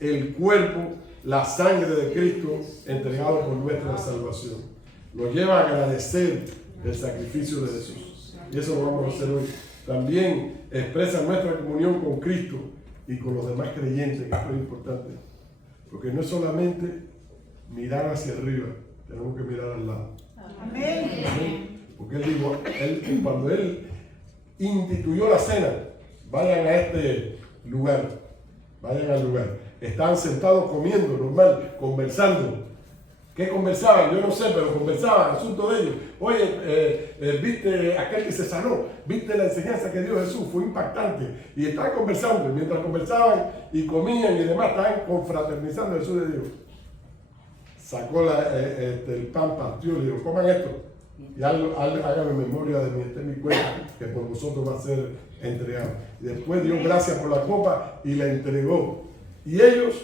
el cuerpo, la sangre de Cristo entregado por nuestra salvación. Nos lleva a agradecer el sacrificio de Jesús. Y eso lo vamos a hacer hoy. También expresa nuestra comunión con Cristo y con los demás creyentes, que esto es importante. Porque no es solamente mirar hacia arriba, tenemos que mirar al lado. Amén. Amén. Porque él dijo, cuando él instituyó la cena, vayan a este lugar, vayan al lugar. Estaban sentados comiendo, normal, conversando. ¿Qué conversaban? Yo no sé, pero conversaban, asunto de ellos. Oye, viste aquel que se sanó, viste la enseñanza que dio Jesús, fue impactante. Y estaban conversando, y mientras conversaban y comían y demás, estaban confraternizando. Jesús les dijo, sacó el pan, partió, le dijo, coman esto. Y háganme memoria de mí, esta es mi cuenta, que por vosotros va a ser entregado. Y después dio gracias por la copa y la entregó. Y ellos,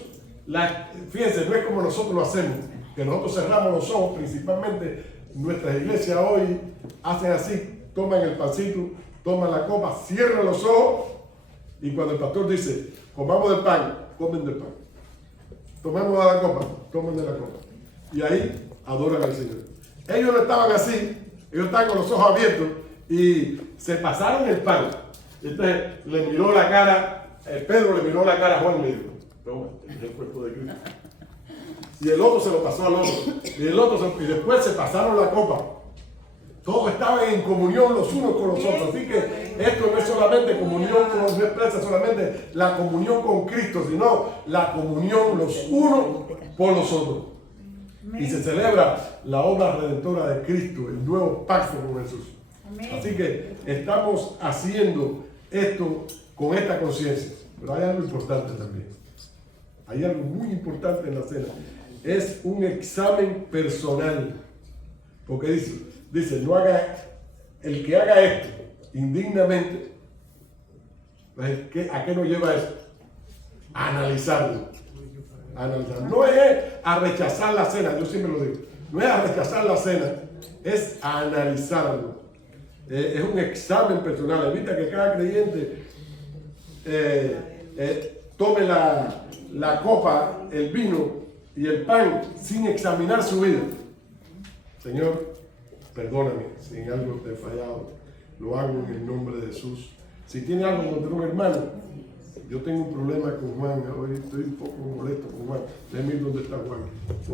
fíjense, no es como nosotros lo hacemos, que nosotros cerramos los ojos, principalmente nuestras iglesias hoy hacen así, toman el pancito, toman la copa, cierran los ojos y cuando el pastor dice, comamos del pan, comen del pan. Tomamos de la copa, tomen de la copa. Y ahí adoran al Señor. Ellos no estaban así, ellos estaban con los ojos abiertos y se pasaron el pan. Entonces le miró la cara, Pedro le miró la cara a Juan y le dijo, toma, este es el cuerpo de Cristo. Y el otro se lo pasó al otro. Y después se pasaron la copa. Todos estaban en comunión los unos con los otros. Así que esto no es solamente comunión con los, no expresa solamente la comunión con Cristo, sino la comunión los unos por los otros. Y se celebra la obra redentora de Cristo, el nuevo pacto con Jesús. Así que estamos haciendo esto con esta conciencia. Pero hay algo importante también. Hay algo muy importante en la cena. Es un examen personal. Porque dice, no haga, el que haga esto indignamente, pues, ¿a qué nos lleva eso? A analizarlo. No es a rechazar la cena, yo siempre lo digo. No es a rechazar la cena, es a analizarlo. Es un examen personal. Evita que cada creyente tome la copa, el vino y el pan sin examinar su vida. Señor, perdóname si en algo te he fallado. Lo hago en el nombre de Jesús. Si tiene algo contra un hermano, yo tengo un problema con Juan. Hoy estoy un poco molesto con Juan. Déjame ir donde está Juan.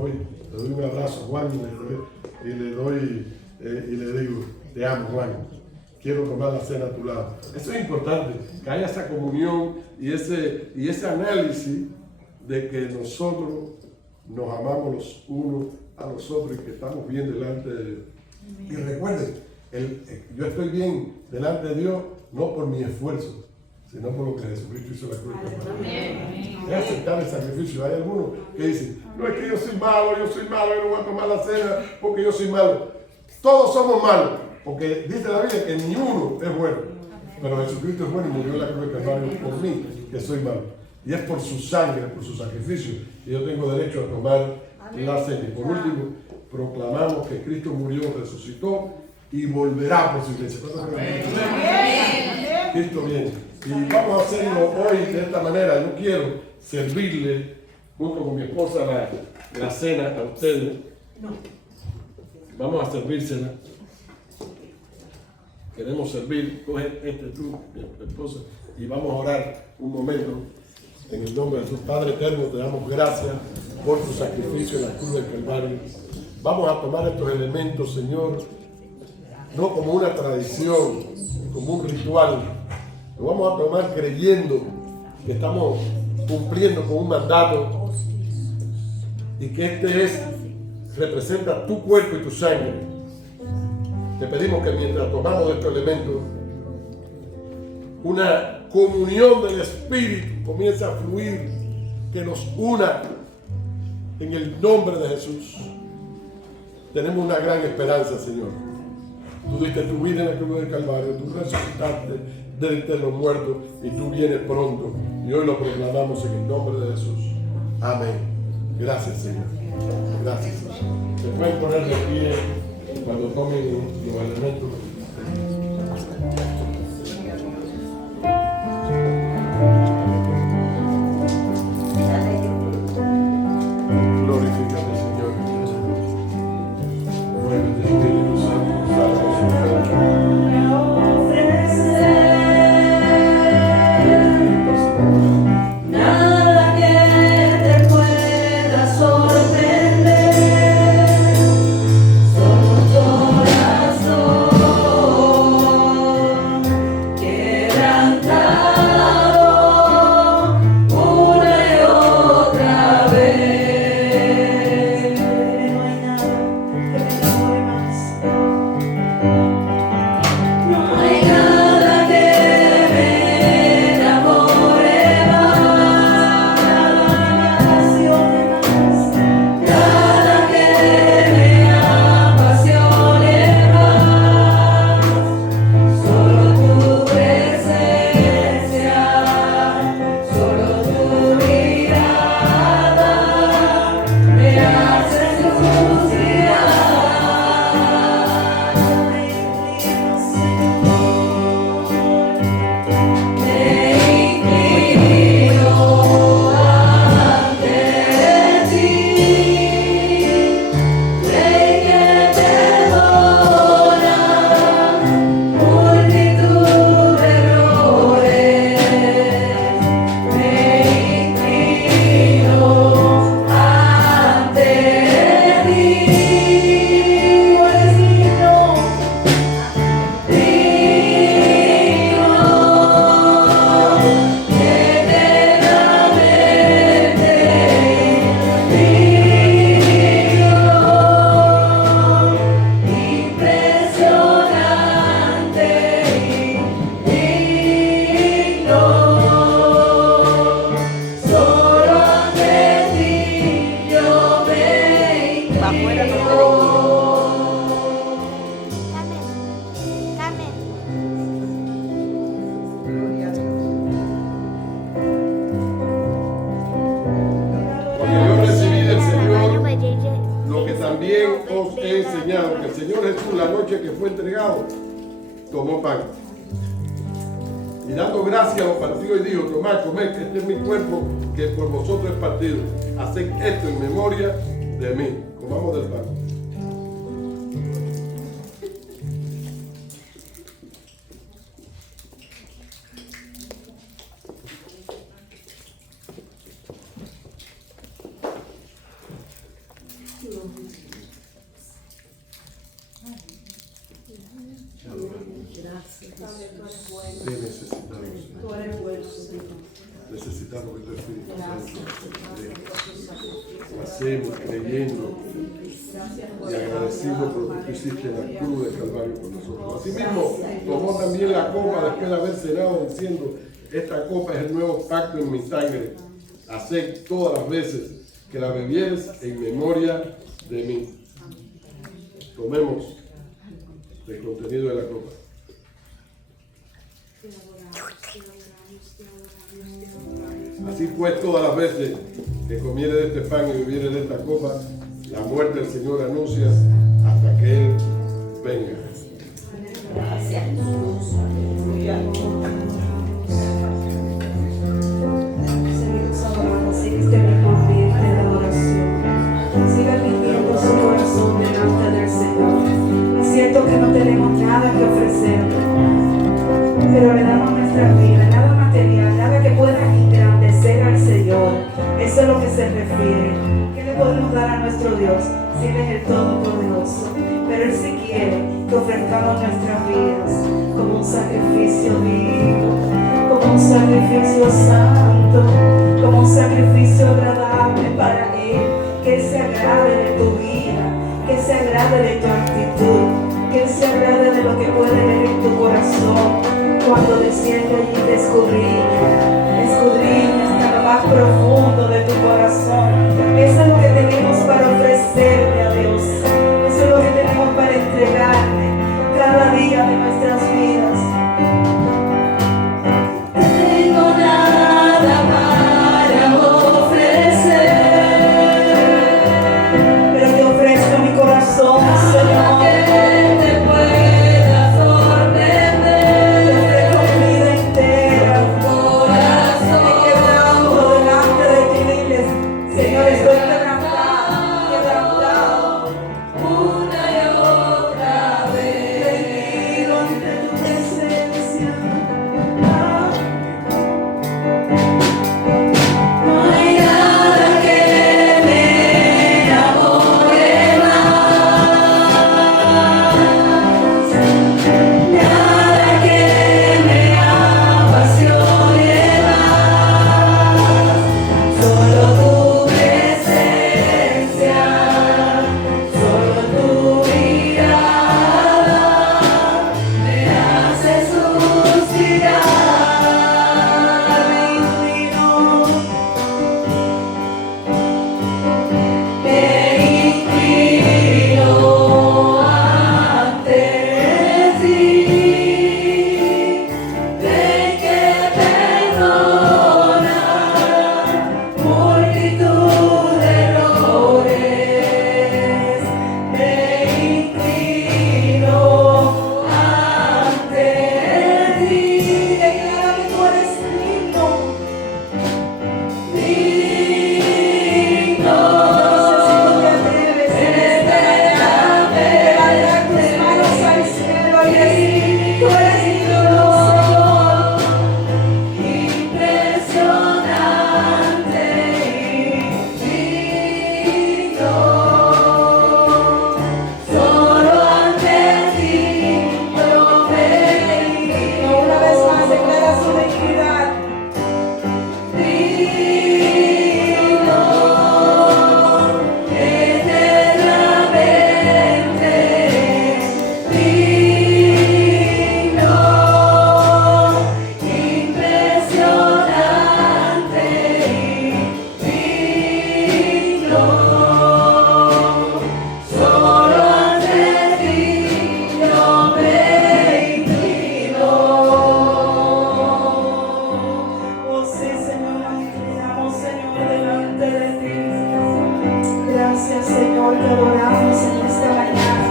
Hoy le doy un abrazo a Juan y le digo, te amo, Juan. Quiero tomar la cena a tu lado. Eso es importante, que haya esa comunión y ese análisis de que nosotros nos amamos los unos a los otros y que estamos bien delante de Dios. Y recuerden, yo estoy bien delante de Dios no por mi esfuerzo, sino por lo que Jesucristo hizo en la cruz. Es aceptar el sacrificio. Hay algunos que dicen, no es que yo soy malo, yo no voy a tomar la cena porque yo soy malo. Todos somos malos, porque dice la Biblia que ni uno es bueno. Pero Jesucristo es bueno y murió en la cruz del Calvario por mí, que soy malo. Y es por su sangre, por su sacrificio, que yo tengo derecho a tomar la cena. Y por último, proclamamos que Cristo murió, resucitó y volverá por su iglesia. Cristo viene. Y vamos a hacerlo hoy de esta manera. Yo quiero servirle, junto con mi esposa, la cena a ustedes. Vamos a servírsela. Queremos servir, coge tú, mi esposa, y vamos a orar un momento. En el nombre de Jesús, Padre eterno, te damos gracias por tu sacrificio en la cruz del Calvario. Vamos a tomar estos elementos, Señor, no como una tradición, como un ritual. Lo vamos a tomar creyendo que estamos cumpliendo con un mandato y que representa tu cuerpo y tu sangre. Te pedimos que mientras tomamos estos elementos, una comunión del Espíritu comienza a fluir, que nos una en el nombre de Jesús. Tenemos una gran esperanza, Señor. Tú diste tu vida en la cruz del Calvario, tú resucitaste del eterno muerto y tú vienes pronto. Y hoy lo proclamamos en el nombre de Jesús. Amén. Gracias, Señor. Gracias, Señor. Se pueden poner de pie cuando tomen los elementos. también os he enseñado que el Señor Jesús, la noche que fue entregado, tomó pan. Y dando gracias lo partió y dijo: tomad, comed, que este es mi cuerpo que por vosotros es partido. Haced esto en memoria de mí. Comamos del pan. Necesitamos que tu Espíritu Santo hacemos creyendo y agradecido por lo que tú hiciste en la cruz de Calvario por nosotros. Asimismo, tomó también la copa después de haber cenado, diciendo: esta copa es el nuevo pacto en mi sangre. Haced todas las veces que la bebieres en memoria de mí. Tomemos del contenido de la copa. Así pues, todas las veces que comiere de este pan y bebiere de esta copa, la muerte del Señor anuncia hasta que Él venga. Gracias. Seguimos adorando, sigue este mismo ambiente de adoración. Siga viviendo su corazón delante del Señor. Es cierto que no tenemos nada que ofrecerle, pero le damos nuestra vida, nada material, nada que pueda engrandecer al Señor. Eso es lo que se refiere. ¿Qué le podemos dar a nuestro Dios si Él es el Todopoderoso? Pero Él sí quiere que ofrezcamos nuestras vidas como un sacrificio vivo, como un sacrificio santo, como un sacrificio agradable para Él. Que Él se agrade de tu vida, que Él se agrade de tu actitud, que Él se agrade de lo que puede ver en tu corazón. Cuando desciende allí te escudriña hasta lo más profundo de tu corazón. Eso es lo que tenemos para ofrecerle a Dios. Eso es lo que tenemos para entregarle cada día de nuestras vidas. Tengo nada para ofrecer, pero te ofrezco mi corazón, Señor. Señor, Señor, te adoramos en esta mañana.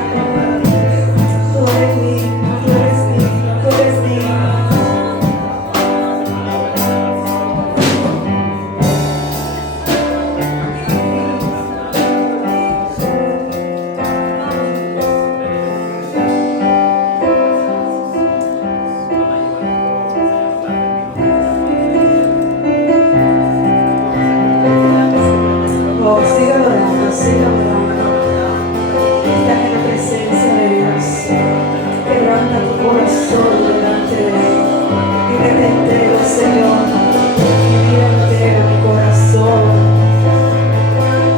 Tú eres digno, tú eres digno, tú eres digno. Oh, sigue adorando, sigue adorando. Estás en la presencia de Dios. Quebranta tu corazón delante de Él. Dile, te entrego, Señor, mi vida entera, mi corazón.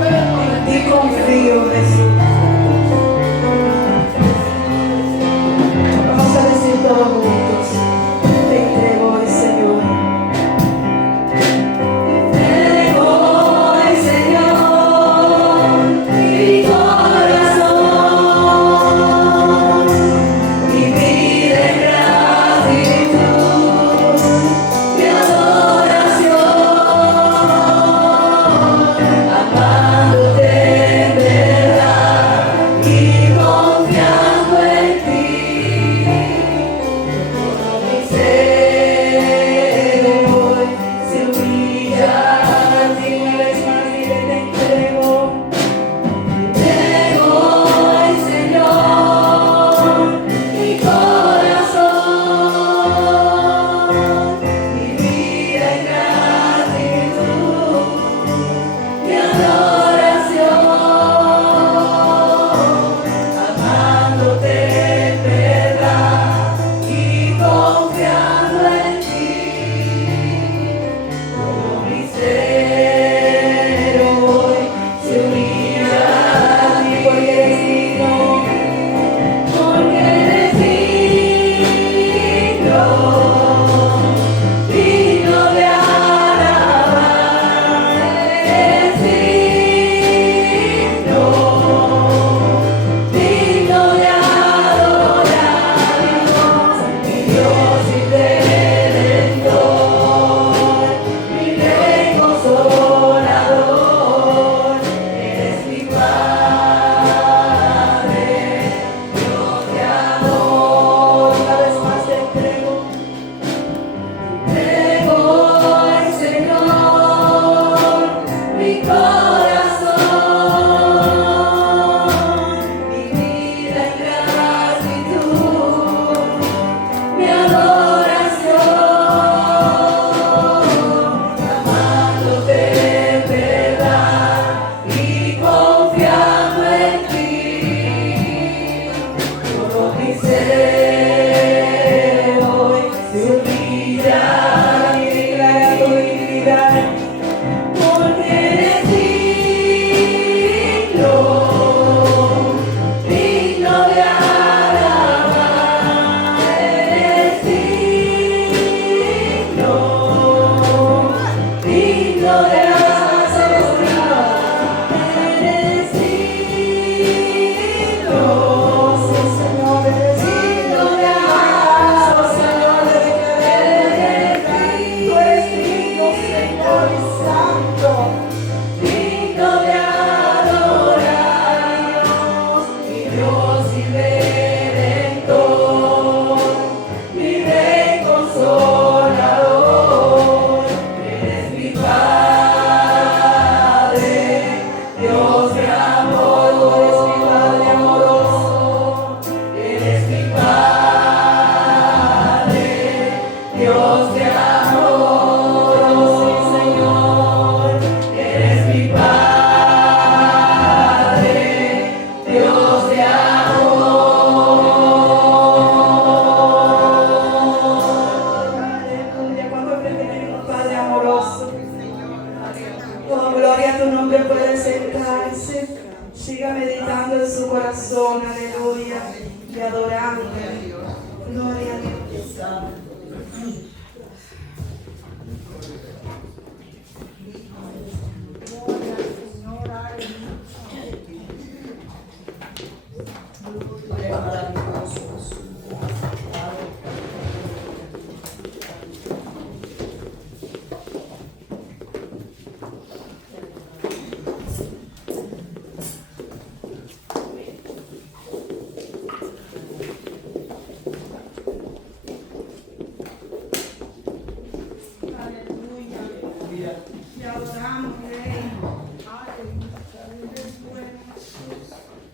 En ti confío, Jesús. Vamos a decir todos juntos: te entrego hoy, Señor.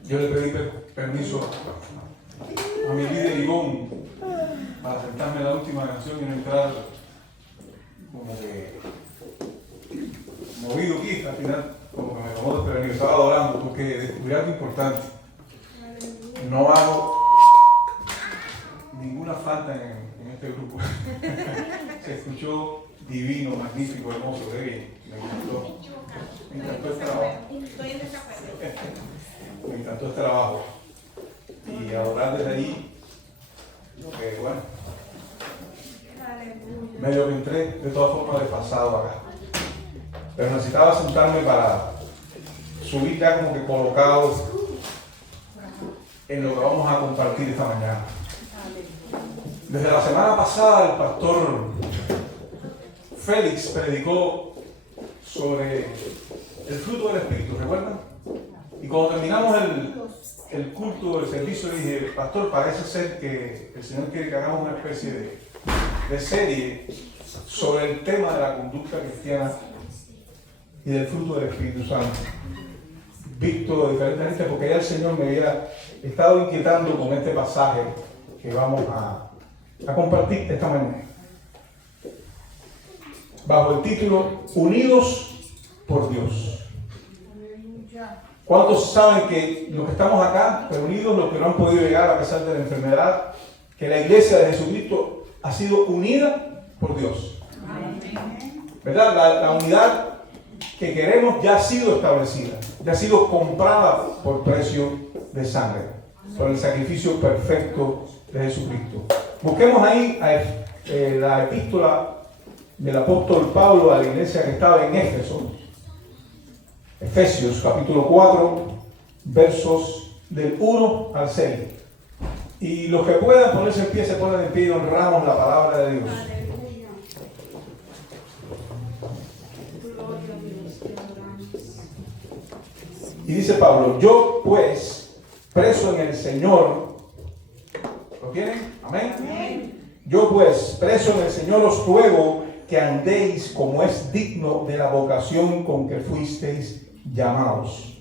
Yo le pedí permiso a mi líder Ivonne para sentarme en la última canción y no entrar como que movido aquí. Al final como que me tomó desprevenido, estaba adorando porque descubrí algo importante. No hago ninguna falta en este grupo. Se escuchó divino, magnífico, hermoso, qué bien. Me encantó el trabajo. Me encantó el trabajo. Y adorar desde ahí, bueno, medio que entré de todas formas desfasado acá. Pero necesitaba sentarme para subir ya como que colocado en lo que vamos a compartir esta mañana. Desde la semana pasada el pastor Félix predicó sobre el fruto del Espíritu, ¿recuerdan? Y cuando terminamos el culto, el servicio, dije, pastor, parece ser que el Señor quiere que hagamos una especie de serie sobre el tema de la conducta cristiana y del fruto del Espíritu Santo. Visto de diferentes gente, porque ya el Señor me había estado inquietando con este pasaje que vamos a compartir esta mañana. Bajo el título, Unidos por Dios. ¿Cuántos saben que los que estamos acá, reunidos, los que no han podido llegar a pesar de la enfermedad, que la iglesia de Jesucristo ha sido unida por Dios? ¿Verdad? La unidad que queremos ya ha sido establecida, ya ha sido comprada por precio de sangre, por el sacrificio perfecto de Jesucristo. Busquemos ahí la epístola del apóstol Pablo a la iglesia que estaba en Éfeso. Efesios capítulo 4, versos del 1 al 6. Y los que puedan ponerse en pie, se ponen en pie y honramos la palabra de Dios. Y dice Pablo, yo pues, preso en el Señor, ¿lo tienen? Amén. Amén. Yo pues, preso en el Señor, os ruego que andéis como es digno de la vocación con que fuisteis llamados,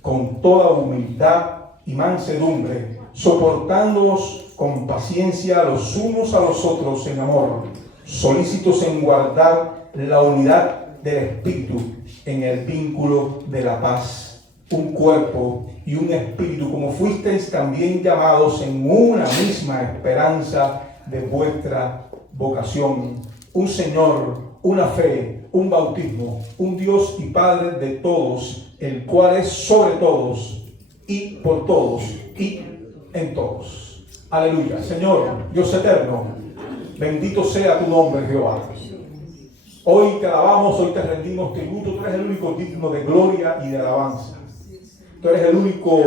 con toda humildad y mansedumbre, soportándoos con paciencia los unos a los otros en amor, solícitos en guardar la unidad del Espíritu en el vínculo de la paz, un cuerpo y un espíritu, como fuisteis también llamados en una misma esperanza de vuestra vocación, un Señor, una fe, un bautismo, un Dios y Padre de todos, el cual es sobre todos y por todos y en todos. Aleluya. Señor, Dios eterno, bendito sea tu nombre, Jehová. Hoy te alabamos, hoy te rendimos tributo. Tú eres el único digno de gloria y de alabanza. Tú eres el único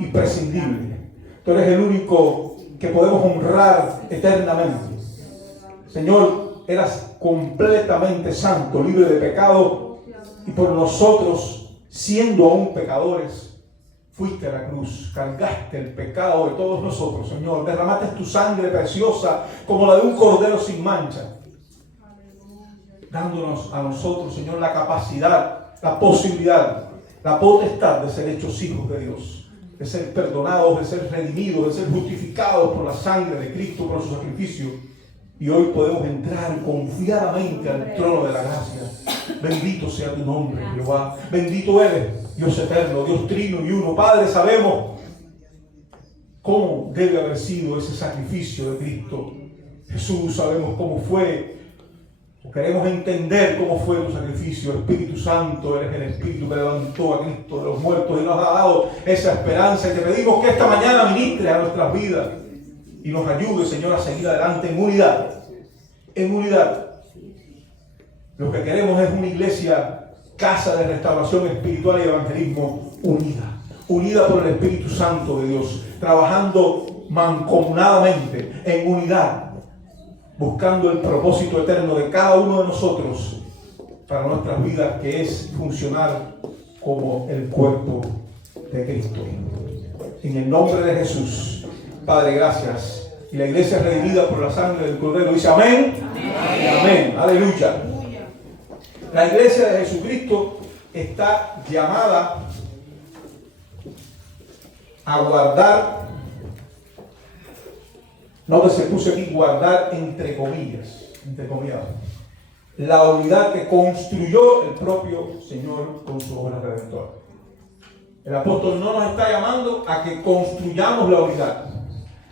imprescindible. Tú eres el único que podemos honrar eternamente. Señor, eras completamente santo, libre de pecado, y por nosotros, siendo aún pecadores, fuiste a la cruz, cargaste el pecado de todos nosotros, Señor. Derramaste tu sangre preciosa como la de un cordero sin mancha, dándonos a nosotros, Señor, la capacidad, la posibilidad, la potestad de ser hechos hijos de Dios, de ser perdonados, de ser redimidos, de ser justificados por la sangre de Cristo, por su sacrificio. Y hoy podemos entrar confiadamente al trono de la gracia. Bendito sea tu nombre, Jehová. Bendito eres, Dios eterno, Dios trino y uno. Padre, sabemos cómo debe haber sido ese sacrificio de Cristo. Jesús, sabemos cómo fue. Queremos entender cómo fue tu sacrificio. Espíritu Santo, eres el Espíritu que levantó a Cristo de los muertos y nos ha dado esa esperanza. Y te pedimos que esta mañana ministre a nuestras vidas y nos ayude, Señor, a seguir adelante en unidad. En unidad. Lo que queremos es una iglesia, casa de restauración espiritual y evangelismo unida. Unida por el Espíritu Santo de Dios. Trabajando mancomunadamente, en unidad. Buscando el propósito eterno de cada uno de nosotros para nuestras vidas, que es funcionar como el cuerpo de Cristo. En el nombre de Jesús. Padre, gracias. Y la iglesia redimida por la sangre del Cordero dice amén. Amén. Amén. Aleluya. La iglesia de Jesucristo está llamada a guardar. No se puse aquí guardar entre comillas, la unidad que construyó el propio Señor con su obra redentora. El apóstol no nos está llamando a que construyamos la unidad,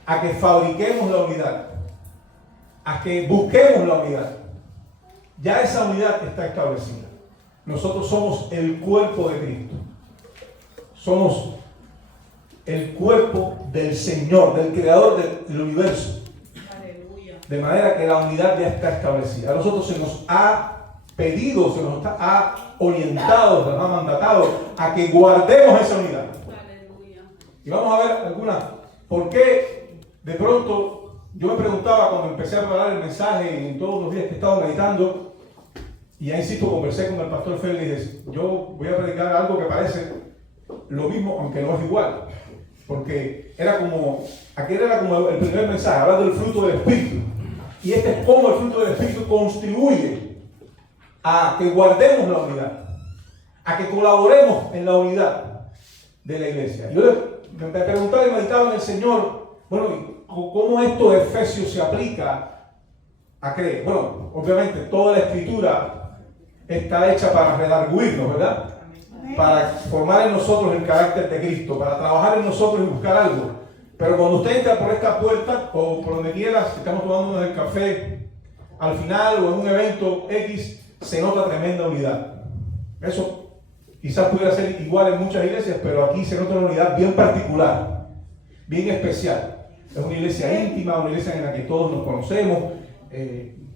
a que fabriquemos la unidad, a que busquemos la unidad. Ya esa unidad está establecida. Nosotros somos el cuerpo de Cristo. Somos el cuerpo del Señor, del Creador del universo. Aleluya. De manera que la unidad ya está establecida. A nosotros se nos ha pedido, se nos ha orientado, se nos ha mandatado a que guardemos esa unidad. Aleluya. Y vamos a ver algunas. ¿Por qué de pronto yo me preguntaba cuando empecé a preparar el mensaje y en todos los días que he estado meditando, y ya insisto, conversé con el pastor Félix y dije, yo voy a predicar algo que parece lo mismo, aunque no es igual. Porque aquel era como el primer mensaje, hablar del fruto del Espíritu. Y este es cómo el fruto del Espíritu contribuye a que guardemos la unidad, a que colaboremos en la unidad de la iglesia. Yo me preguntaba y meditaba en el Señor, bueno, ¿cómo esto de Efesios se aplica a creer? Bueno, obviamente toda la Escritura está hecha para redarguirnos, ¿verdad? Para formar en nosotros el carácter de Cristo, para trabajar en nosotros y buscar algo. Pero cuando usted entra por esta puerta o por donde quiera, si estamos tomándonos el café al final o en un evento X, se nota tremenda unidad. Eso quizás pudiera ser igual en muchas iglesias, pero aquí se nota una unidad bien particular, bien especial. Es una iglesia íntima, una iglesia en la que todos nos conocemos,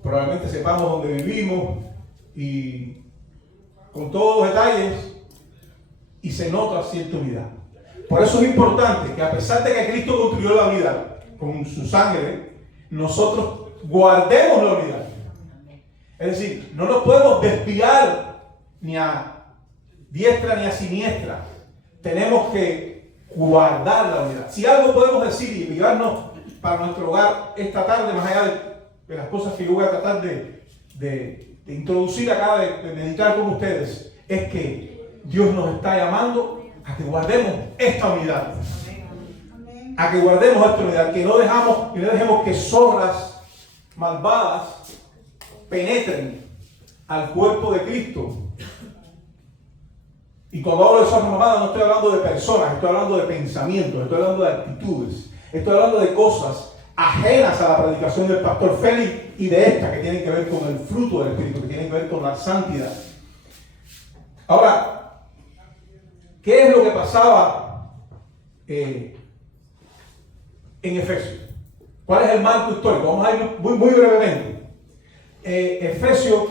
probablemente sepamos dónde vivimos y con todos los detalles, y se nota cierta unidad. Por eso es importante que a pesar de que Cristo construyó la unidad con su sangre, nosotros guardemos la unidad. Es decir, no nos podemos desviar ni a diestra ni a siniestra. Tenemos que guardar la unidad. Si algo podemos decir y llevarnos para nuestro hogar esta tarde, más allá de las cosas que yo voy a tratar de introducir acá, de meditar con ustedes, es que Dios nos está llamando a que guardemos esta unidad. A que guardemos esta unidad, que no dejemos que zorras malvadas penetren al cuerpo de Cristo. Y cuando hablo de zorras malvadas no estoy hablando de personas, estoy hablando de pensamientos, estoy hablando de actitudes, estoy hablando de cosas ajenas a la predicación del pastor Félix y de esta que tienen que ver con el fruto del Espíritu, que tienen que ver con la santidad. Ahora, ¿qué es lo que pasaba en Efesios? ¿Cuál es el marco histórico? Vamos a ir muy brevemente. Efesios,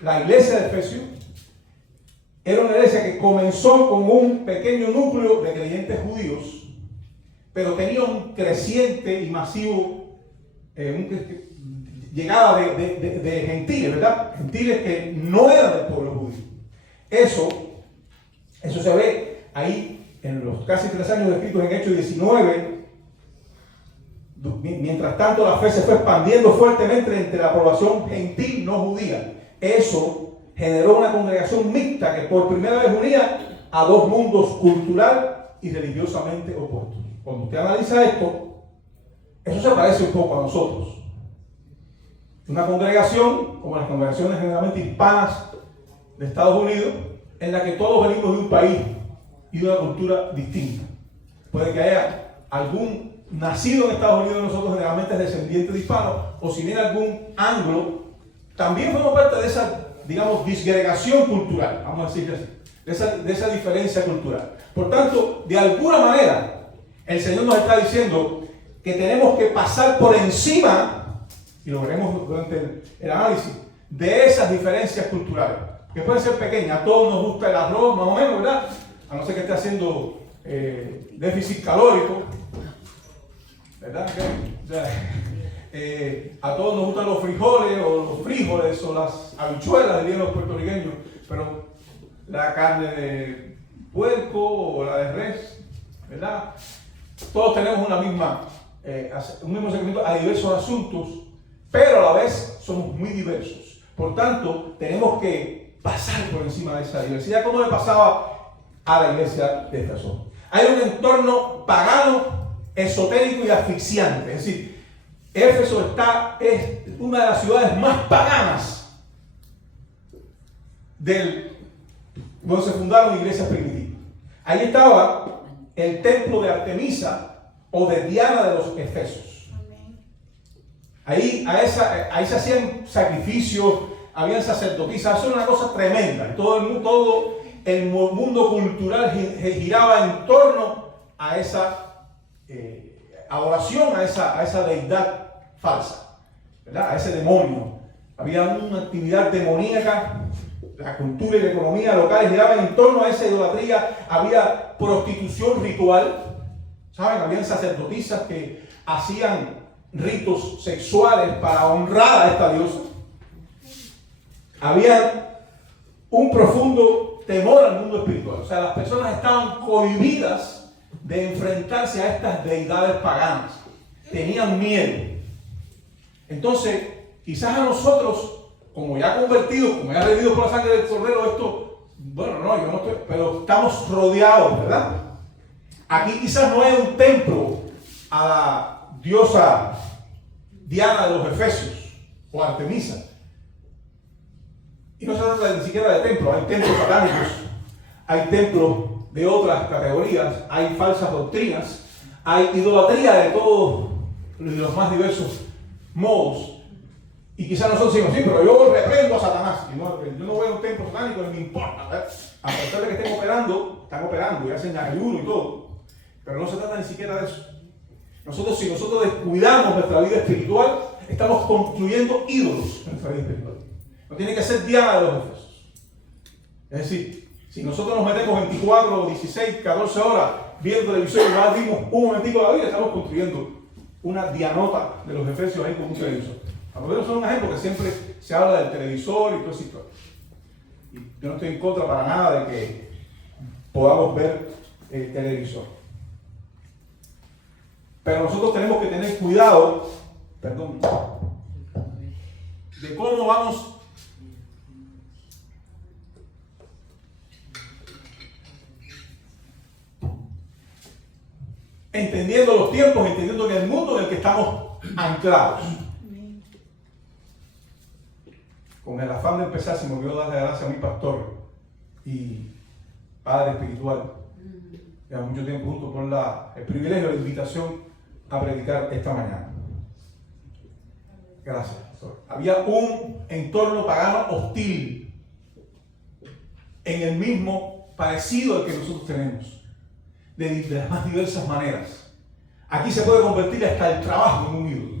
la iglesia de Efesios, era una iglesia que comenzó con un pequeño núcleo de creyentes judíos, pero tenía un creciente y masivo llegada de gentiles, ¿verdad? Gentiles que no eran del pueblo judío. Eso se ve ahí en los casi 3 años descritos en Hechos 19. Mientras tanto, la fe se fue expandiendo fuertemente entre la población gentil no judía. Eso generó una congregación mixta que por primera vez unía a dos mundos cultural y religiosamente opuestos. Cuando usted analiza esto, eso se parece un poco a nosotros. Una congregación, como las congregaciones generalmente hispanas de Estados Unidos, en la que todos venimos de un país y de una cultura distinta. Puede que haya algún nacido en Estados Unidos, nosotros generalmente es descendiente de hispanos, o si viene algún anglo, también forma parte de esa, digamos, disgregación cultural, vamos a decirlo así, de esa diferencia cultural. Por tanto, de alguna manera, el Señor nos está diciendo que tenemos que pasar por encima, y lo veremos durante el análisis, de esas diferencias culturales, que pueden ser pequeñas. A todos nos gusta el arroz, más o menos, ¿verdad? A no ser que esté haciendo déficit calórico, ¿verdad? O sea, a todos nos gustan los frijoles o las habichuelas, dirían los puertorriqueños, pero la carne de puerco o la de res, ¿verdad? Todos tenemos un mismo segmento a diversos asuntos, pero a la vez somos muy diversos. Por tanto, tenemos que pasar por encima de esa diversidad, como le pasaba a la iglesia de Efeso. Hay un entorno pagano, esotérico y asfixiante. Es decir, Éfeso es una de las ciudades más paganas donde se fundaron iglesias primitivas. Ahí estaba el templo de Artemisa o de Diana de los Efesios. Ahí se hacían sacrificios, habían sacerdotisas, eso era una cosa tremenda. Todo el mundo cultural giraba en torno a esa adoración, a esa deidad falsa, ¿verdad? A ese demonio. Había una actividad demoníaca, la cultura y la economía locales giraban en torno a esa idolatría. Había prostitución ritual, ¿saben? Habían sacerdotisas que hacían ritos sexuales para honrar a esta diosa. Había un profundo temor al mundo espiritual. O sea, las personas estaban cohibidas de enfrentarse a estas deidades paganas. Tenían miedo. Entonces, quizás a nosotros, como ya convertidos, como ya redimidos por la sangre del Cordero, esto, bueno, no, yo no estoy, pero estamos rodeados, ¿verdad? Aquí quizás no hay un templo a la diosa Diana de los Efesios o Artemisa. Y no se trata ni siquiera de templos, hay templos satánicos, hay templos de otras categorías, hay falsas doctrinas, hay idolatría de todos los más diversos modos. Y quizás nosotros decimos, sí, pero yo reprendo a Satanás. Y yo no voy a un templo satánico, no me importa, ¿verdad? A pesar de que están operando y hacen ayuno y todo. Pero no se trata ni siquiera de eso. Si nosotros descuidamos nuestra vida espiritual, estamos construyendo ídolos en nuestra vida espiritual. No tiene que ser Diana de los Efesios. Es decir, si nosotros nos metemos 24, 16, 14 horas viendo televisión y más dimos un momentico de la vida, estamos construyendo una Dianota de los Efesios ahí con un televisor. A lo mejor son un ejemplo que siempre se habla del televisor y todo eso. Y yo no estoy en contra para nada de que podamos ver el televisor. Pero nosotros tenemos que tener cuidado, de cómo vamos entendiendo los tiempos, entendiendo que el mundo en el que estamos anclados. Con el afán de empezar, se me olvidó darle gracias a mi pastor y padre espiritual. Llevamos mucho tiempo juntos por el privilegio, la invitación a predicar esta mañana. Gracias, pastor. Había un entorno pagano hostil en el mismo parecido al que nosotros tenemos, de las más diversas maneras. Aquí se puede convertir hasta el trabajo en un ídolo.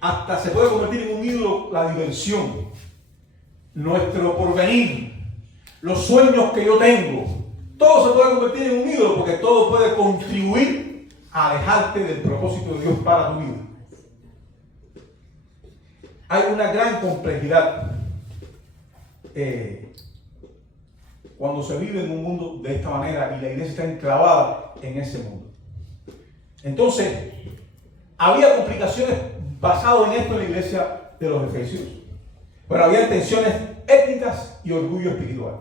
Hasta se puede convertir en un ídolo la diversión, nuestro porvenir, los sueños que yo tengo. Todo se puede convertir en un ídolo porque todo puede contribuir a alejarte del propósito de Dios para tu vida. Hay una gran complejidad cuando se vive en un mundo de esta manera y la iglesia está enclavada en ese mundo. Entonces, había complicaciones basadas en esto en la iglesia de los Efesios. Pero había tensiones étnicas y orgullo espiritual.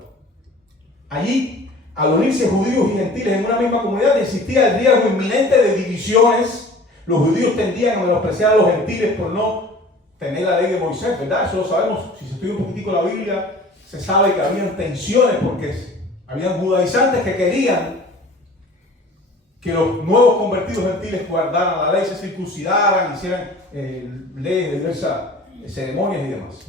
Allí, al unirse judíos y gentiles en una misma comunidad, existía el riesgo inminente de divisiones. Los judíos tendían a menospreciar a los gentiles por no tener la ley de Moisés, ¿verdad? Eso lo sabemos. Si se estudia un poquitico la Biblia, se sabe que habían tensiones porque habían judaizantes que querían que los nuevos convertidos gentiles guardaran la ley, se circuncidaran, hicieran leyes de diversas ceremonias y demás.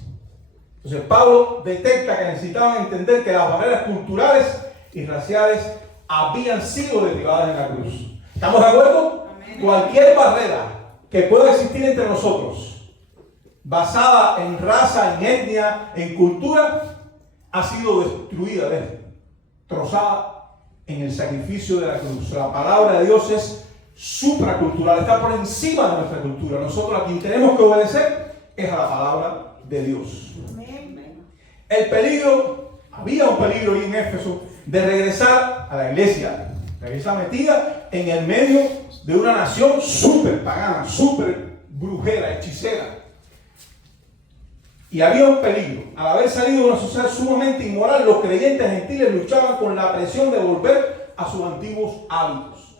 Entonces Pablo detecta que necesitaban entender que las barreras culturales y raciales habían sido derribadas en la cruz. ¿Estamos de acuerdo? Amén. Cualquier barrera que pueda existir entre nosotros, basada en raza, en etnia, en cultura, ha sido destruida, destrozada en el sacrificio de la cruz. La palabra de Dios es supracultural, está por encima de nuestra cultura. Nosotros a quien tenemos que obedecer es a la palabra de Dios. El peligro, había un peligro ahí en Éfeso de regresar a la iglesia metida en el medio de una nación súper pagana, súper brujera, hechicera. Y había un peligro. Al haber salido de una sociedad sumamente inmoral, los creyentes gentiles luchaban con la presión de volver a sus antiguos hábitos.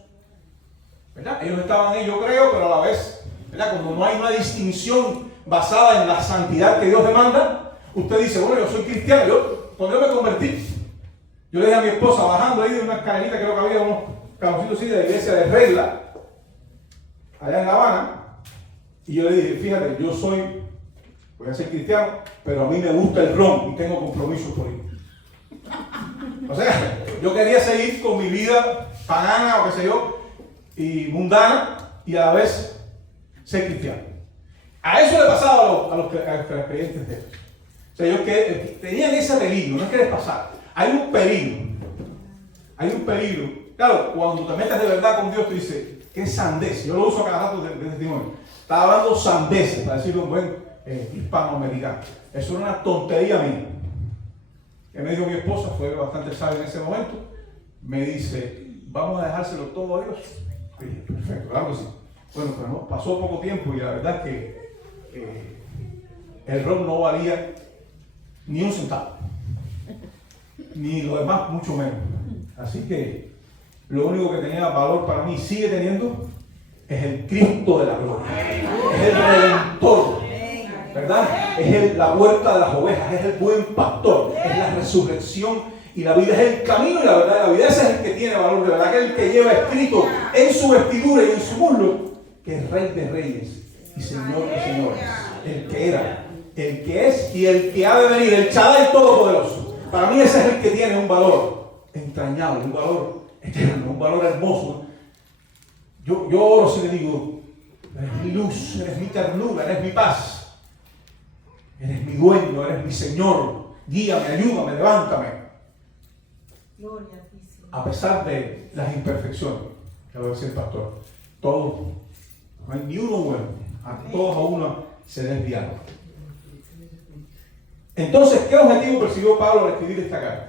¿Verdad? Ellos estaban ahí, yo creo, pero a la vez, ¿verdad? Como no hay una distinción basada en la santidad que Dios demanda, usted dice, bueno, yo soy cristiano, cuando yo me convertí, yo le dije a mi esposa, bajando ahí de una escalerita, creo que había unos camositos así de la iglesia de Regla, allá en La Habana, y yo le dije, fíjate, voy a ser cristiano, pero a mí me gusta el ron y tengo compromisos por él. O sea, yo quería seguir con mi vida pagana o qué sé yo, y mundana, y a la vez ser cristiano. A eso le pasaba a los creyentes de ellos. O sea, ellos que tenían ese peligro, no es que les pasara. Hay un peligro. Claro, cuando te metes de verdad con Dios, tú dices, qué sandez. Yo lo uso cada rato de testimonio. Estaba hablando sandeces, para decirlo un buen hispanoamericano. Eso era una tontería mía. Que me dijo mi esposa, fue bastante sabia en ese momento. Me dice, vamos a dejárselo todo a Dios. Y dije, perfecto, claro que sí. Bueno, pero no, pasó poco tiempo y la verdad es que el ron no valía ni un centavo. Ni lo demás, mucho menos. Así que lo único que tenía valor para mí, sigue teniendo, es el Cristo de la gloria. Es el Redentor, ¿verdad? Es la puerta de las ovejas, es el buen pastor, es la resurrección y la vida, es el camino y la verdad de la vida. Ese es el que tiene valor de verdad, aquel que lleva escrito en su vestidura y en su muslo que es Rey de Reyes y Señor de Señores, el que era, el que es y el que ha de venir, el Shaddai Todopoderoso. Para mí ese es el que tiene un valor entrañable, un valor eterno, un valor hermoso. Yo oro si le digo, eres mi luz, eres mi ternura, eres mi paz, eres mi dueño, eres mi Señor, guíame, ayúdame, levántame. A pesar de las imperfecciones, que lo decía el pastor, todos, no hay ni uno bueno, a todos a uno se desviaron. Entonces, ¿qué objetivo persiguió Pablo al escribir esta carta?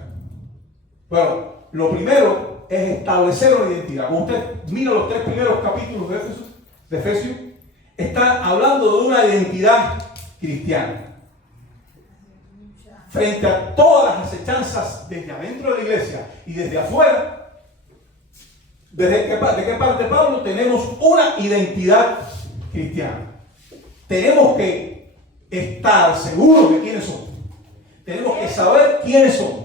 Bueno, lo primero es establecer una identidad. Cuando usted mira los 3 primeros capítulos de Efesios, está hablando de una identidad cristiana. Frente a todas las acechanzas desde adentro de la iglesia y desde afuera, ¿de qué parte Pablo? Tenemos una identidad cristiana. Tenemos que estar seguros de quiénes somos. Tenemos que saber quiénes somos.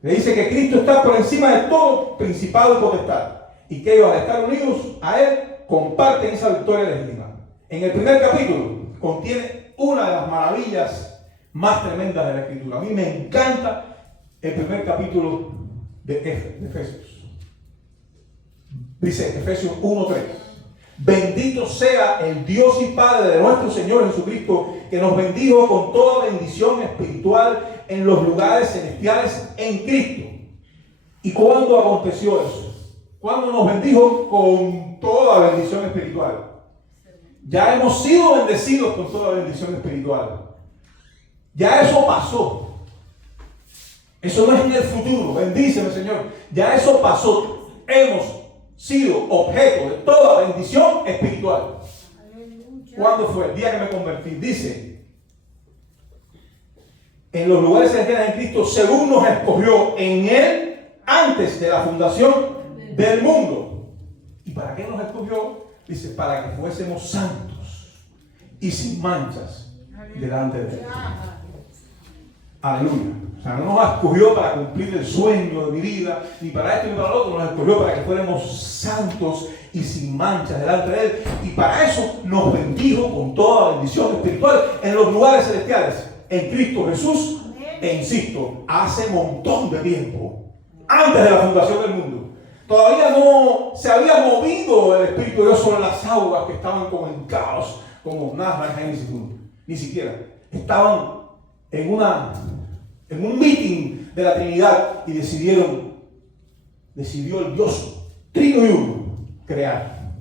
Le dice que Cristo está por encima de todo principado y potestad, y que ellos al estar unidos a Él comparten esa victoria legítima. En el primer capítulo contiene una de las maravillas más tremendas de la Escritura. A mí me encanta el primer capítulo de Efesios. Dice Efesios 1:3. Bendito sea el Dios y Padre de nuestro Señor Jesucristo, que nos bendijo con toda bendición espiritual en los lugares celestiales en Cristo. ¿Y cuándo aconteció eso? ¿Cuándo nos bendijo con toda bendición espiritual? Ya hemos sido bendecidos con toda bendición espiritual. Ya eso pasó. Eso no es en el futuro. Bendíceme, Señor. Ya eso pasó. Hemos sido objeto de toda bendición espiritual. ¿Cuándo fue? El día que me convertí. Dice, en los lugares celestiales en Cristo, según nos escogió en Él antes de la fundación del mundo. ¿Y para qué nos escogió? Dice, para que fuésemos santos y sin manchas delante de Él. Aleluya. O sea, no nos escogió para cumplir el sueño de mi vida, ni para esto ni para lo otro. Nos escogió para que fuéramos santos y sin manchas delante de Él. Y para eso nos bendijo con toda bendición espiritual en los lugares celestiales, en Cristo Jesús. E insisto, hace un montón de tiempo, antes de la fundación del mundo. Todavía no se había movido el Espíritu de Dios sobre las aguas que estaban como en caos, como nada más en Génesis 1. Ni siquiera. Estaban en un meeting de la Trinidad y decidió el Dios trino y uno crear.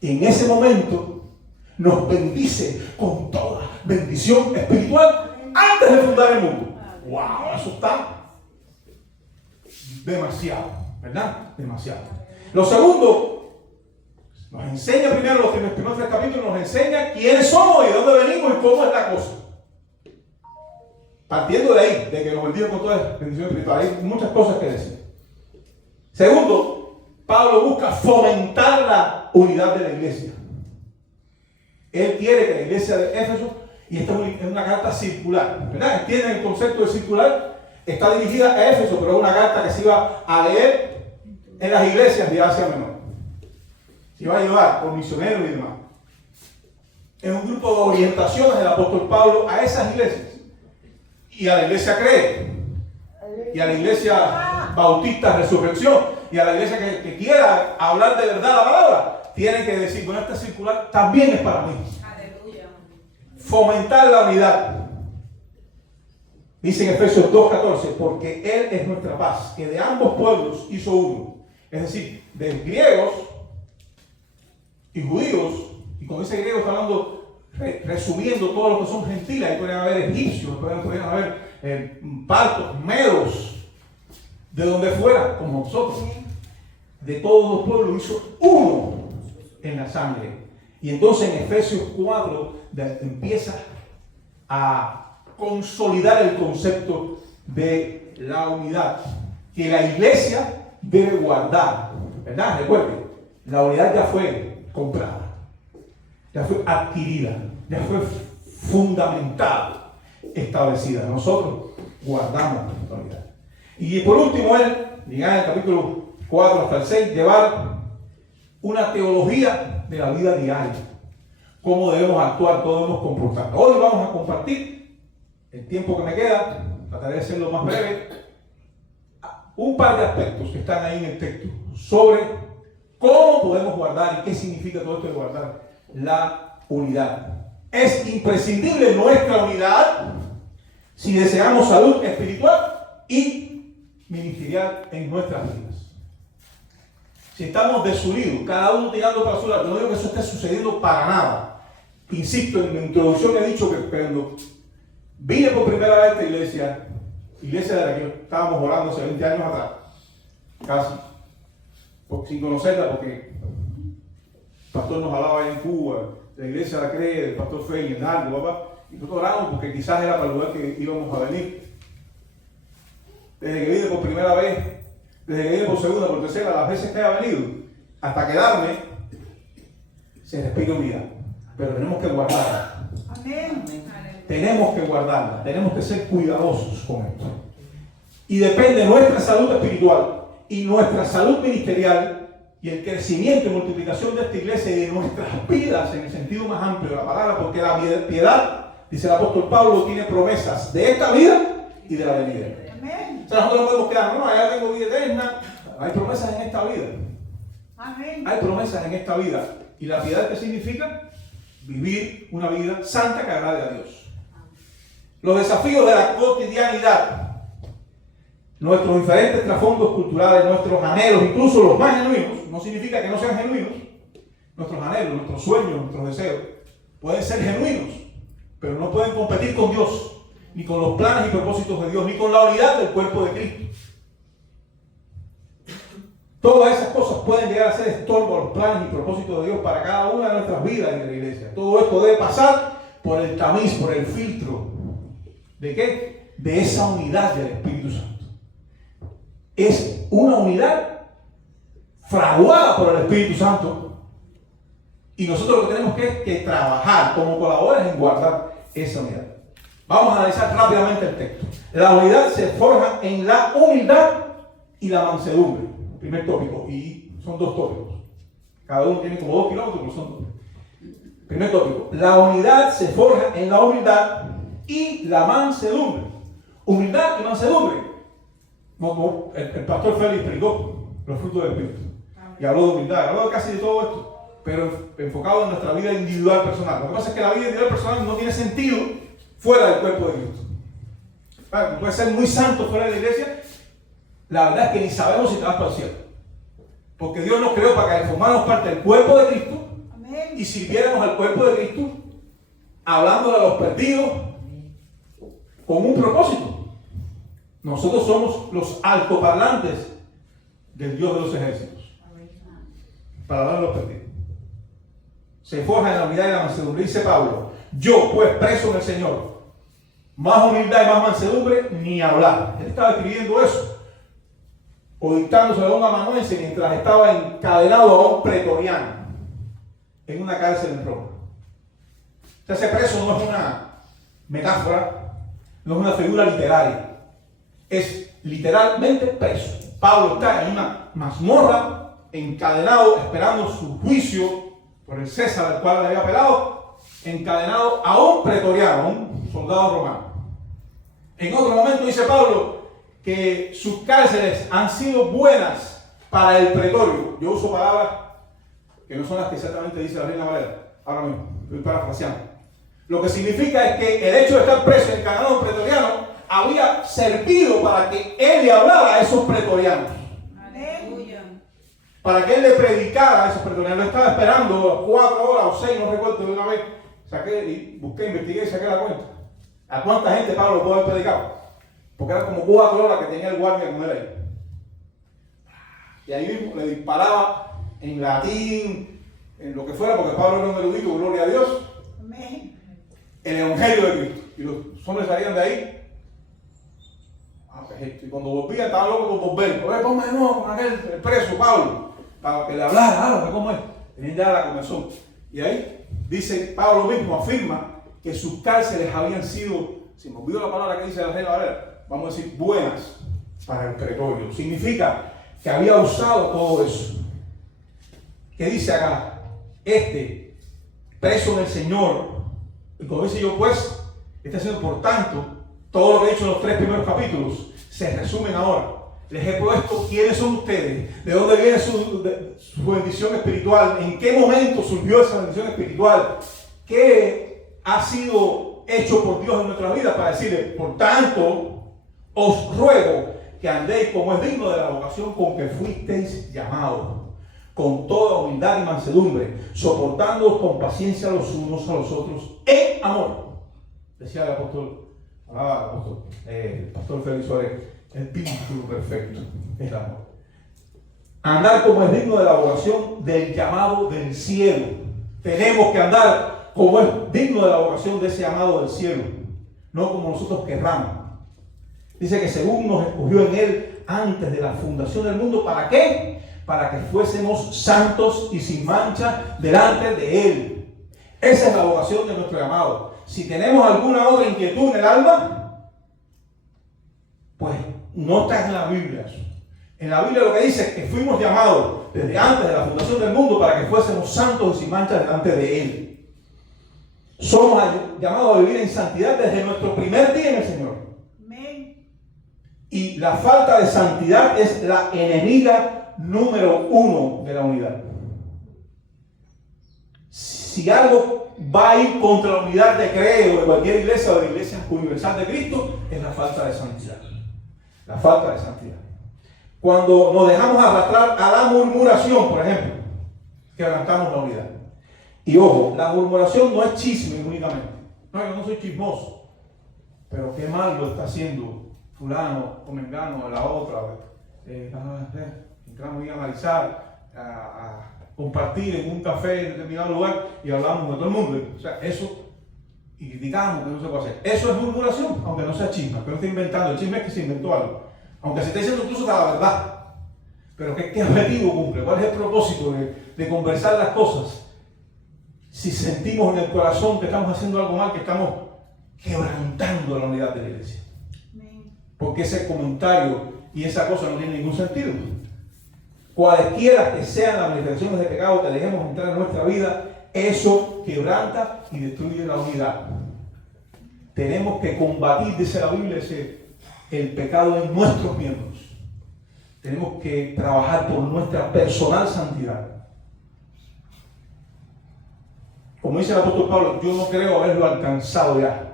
Y en ese momento nos bendice con toda bendición espiritual antes de fundar el mundo. ¡Wow! Eso está demasiado, ¿verdad? Demasiado. Lo segundo, nos enseña primero, los primeros 3 capítulos, nos enseña quiénes somos y de dónde venimos y cómo es la cosa. partiendo de ahí, de que nos bendiga con toda la bendición espiritual, hay muchas cosas que decir. Segundo, Pablo busca fomentar la unidad de la iglesia. Él quiere que la iglesia de Éfeso, y esta es una carta circular, ¿verdad? ¿Entienden el concepto de circular? Está dirigida a Éfeso, pero es una carta que se iba a leer en las iglesias de Asia Menor. Se iba a llevar por misioneros y demás. Es un grupo de orientaciones del apóstol Pablo a esas iglesias. Y a la iglesia Cree, y a la iglesia Bautista Resurrección, y a la iglesia que quiera hablar de verdad la palabra, tienen que decir, bueno, esta circular también es para mí. Aleluya. Fomentar la unidad. Dice en Efesios 2:14, porque Él es nuestra paz, que de ambos pueblos hizo uno. Es decir, de griegos y judíos, y con ese griego está hablando, resumiendo todo lo que son gentiles. Ahí pueden haber egipcios, pueden haber partos, medos, de donde fuera, como nosotros. De todos los pueblos hizo uno en la sangre. Y entonces en Efesios 4 empieza a consolidar el concepto de la unidad que la iglesia debe guardar, ¿verdad? Recuerden, la unidad ya fue comprada, ya fue adquirida, ya fue fundamentada, establecida. Nosotros guardamos la unidad. Y por último, él, llega en el capítulo 4 hasta el 6, llevar una teología de la vida diaria, cómo debemos actuar, cómo debemos comportarnos. Hoy vamos a compartir el tiempo que me queda, trataré de ser lo más breve, un par de aspectos que están ahí en el texto sobre cómo podemos guardar y qué significa todo esto de guardar la unidad. Es imprescindible nuestra unidad si deseamos salud espiritual y ministerial en nuestras vidas. Si estamos desunidos, cada uno tirando para su lado, no digo que eso esté sucediendo para nada. Insisto, en mi introducción he dicho que cuando vine por primera vez a esta iglesia de la que estábamos orando hace 20 años atrás, casi, sin conocerla, porque el pastor nos hablaba allá en Cuba, la iglesia la Cree, el pastor Fey en algo, papá, y nosotros oramos porque quizás era para el lugar que íbamos a venir. Desde que vine por primera vez, desde que vine por segunda, por tercera, las veces que haya venido, hasta quedarme, se respira unidad. Pero tenemos que guardarla. Amén. Tenemos que guardarla, tenemos que ser cuidadosos con esto. Y depende nuestra salud espiritual y nuestra salud ministerial y el crecimiento y multiplicación de esta iglesia y de nuestras vidas en el sentido más amplio de la palabra, porque la piedad, dice el apóstol Pablo, tiene promesas de esta vida y de la venidera. Amén. O sea, nosotros no podemos quedar, no, allá tengo vida eterna. Hay promesas en esta vida. Amén. Hay promesas en esta vida. ¿Y la piedad qué significa? Vivir una vida santa que agrade a Dios. Los desafíos de la cotidianidad, nuestros diferentes trasfondos culturales, nuestros anhelos, incluso los más genuinos, no significa que no sean genuinos, nuestros anhelos, nuestros sueños, nuestros deseos, pueden ser genuinos, pero no pueden competir con Dios, ni con los planes y propósitos de Dios, ni con la unidad del cuerpo de Cristo. Todas esas cosas pueden llegar a ser estorbo a los planes y propósitos de Dios para cada una de nuestras vidas en la iglesia. Todo esto debe pasar por el tamiz, por el filtro. ¿De qué? De esa unidad del Espíritu Santo. Es una unidad fraguada por el Espíritu Santo. Y nosotros lo que tenemos que trabajar como colaboradores en guardar esa unidad. Vamos a analizar rápidamente el texto. La unidad se forja en la humildad y la mansedumbre. Primer tópico. Y son dos tópicos. Cada uno tiene como 2 kilómetros, pero son 2. Primer tópico. La unidad se forja en la humildad y la mansedumbre. Humildad y mansedumbre. Como el pastor Félix explicó los frutos del Espíritu. Y habló de humildad, habló casi de todo esto, pero enfocado en nuestra vida individual personal. Lo que pasa es que la vida individual personal no tiene sentido fuera del cuerpo de Cristo. Puede ser muy santo fuera de la iglesia, la verdad es que ni sabemos si te vas para el cielo. Porque Dios nos creó para que formáramos parte del cuerpo de Cristo. Amén. Y sirviéramos al cuerpo de Cristo, hablándole a los perdidos, con un propósito. Nosotros somos los altoparlantes del Dios de los ejércitos. Para hablar a los perdidos. Se forja en la unidad y la mansedumbre. Dice Pablo: yo, pues, preso en el Señor, más humildad y más mansedumbre, ni hablar. Él estaba escribiendo eso, o dictándose a un amanuense mientras estaba encadenado a un pretoriano en una cárcel en Roma. O sea, ese preso no es una metáfora, no es una figura literaria, es literalmente preso. Pablo está en una mazmorra, encadenado, esperando su juicio por el César al cual le había apelado, encadenado a un pretoriano, a un soldado romano. En otro momento dice Pablo que sus cárceles han sido buenas para el pretorio. Yo uso palabras que no son las que exactamente dice la Reina Valera. Ahora mismo, estoy parafraseando. Lo que significa es que el hecho de estar preso encadenado a un pretoriano había servido para que él le hablara a esos pretorianos. Aleluya. Para que él le predicara a esos pretorianos. Lo estaba esperando 4 horas o 6, no recuerdo, de una vez. Saqué y busqué, investigué y saqué la cuenta. ¿A cuánta gente Pablo pudo haber predicado? Porque eran como 4 horas que tenía el guardia con él ahí. Y ahí mismo le disparaba en latín, en lo que fuera, porque Pablo era un erudito, gloria a Dios. Amén. El evangelio de Cristo. Y los hombres salían de ahí. Y cuando volvían estaban locos por volver. Oye, ponme de nuevo con aquel el preso, Pablo, para que le hablara, ¿cómo es? Tenían ya la comezón. Y ahí dice, Pablo mismo afirma que sus cárceles habían sido, si me olvido la palabra que dice la Reina Valera, vamos a decir, buenas para el pretorio. Significa que había usado todo eso. ¿Qué dice acá? Preso en el Señor, y como dice yo, pues, está haciendo por tanto, todo lo que he dicho en los 3 primeros capítulos, se resumen ahora. Les he puesto quiénes son ustedes, de dónde viene su bendición espiritual, en qué momento surgió esa bendición espiritual, qué ha sido hecho por Dios en nuestras vidas, para decirle, por tanto, os ruego que andéis como es digno de la vocación con que fuisteis llamados, con toda humildad y mansedumbre, soportándoos con paciencia los unos a los otros en amor. Decía el apóstol, el pastor Félix Suárez, el vínculo perfecto es el amor. Andar como es digno de la vocación del llamado del cielo. Tenemos que andar como es digno de la vocación de ese llamado del cielo, no como nosotros querramos. Dice que según nos escogió en Él antes de la fundación del mundo, ¿para qué? Para que fuésemos santos y sin mancha delante de Él. Esa es la vocación de nuestro llamado. Si tenemos alguna otra inquietud en el alma, pues no está en la Biblia. En la Biblia lo que dice es que fuimos llamados desde antes de la fundación del mundo para que fuésemos santos y sin mancha delante de Él. Somos llamados a vivir en santidad desde nuestro primer día en el Señor. Amén. Y la falta de santidad es la enemiga número 1 de la unidad. Si algo va a ir contra la unidad de credo de cualquier iglesia o de la Iglesia Universal de Cristo, es la falta de santidad. La falta de santidad. Cuando nos dejamos arrastrar a la murmuración, por ejemplo, quebrantamos la unidad. Y ojo, la murmuración no es chisme únicamente. No, yo no soy chismoso. Pero qué mal lo está haciendo fulano o mengano o la otra. Entramos ahí a analizar, a compartir en un café en determinado lugar y hablamos de todo el mundo. O sea, eso, y criticamos que no se puede hacer. Eso es murmuración, aunque no sea chisme, que no esté inventando. El chisme es que se inventó algo. Aunque se esté diciendo incluso la verdad. Pero ¿qué objetivo cumple? ¿Cuál es el propósito de conversar las cosas? Si sentimos en el corazón que estamos haciendo algo mal, que estamos quebrantando la unidad de la iglesia. Porque ese comentario y esa cosa no tiene ningún sentido. Cualquiera que sean las manifestaciones de pecado que dejemos entrar en nuestra vida, eso quebranta y destruye la unidad. Tenemos que combatir, dice la Biblia, el pecado en nuestros miembros. Tenemos que trabajar por nuestra personal santidad. Como dice el apóstol Pablo, yo no creo haberlo alcanzado ya.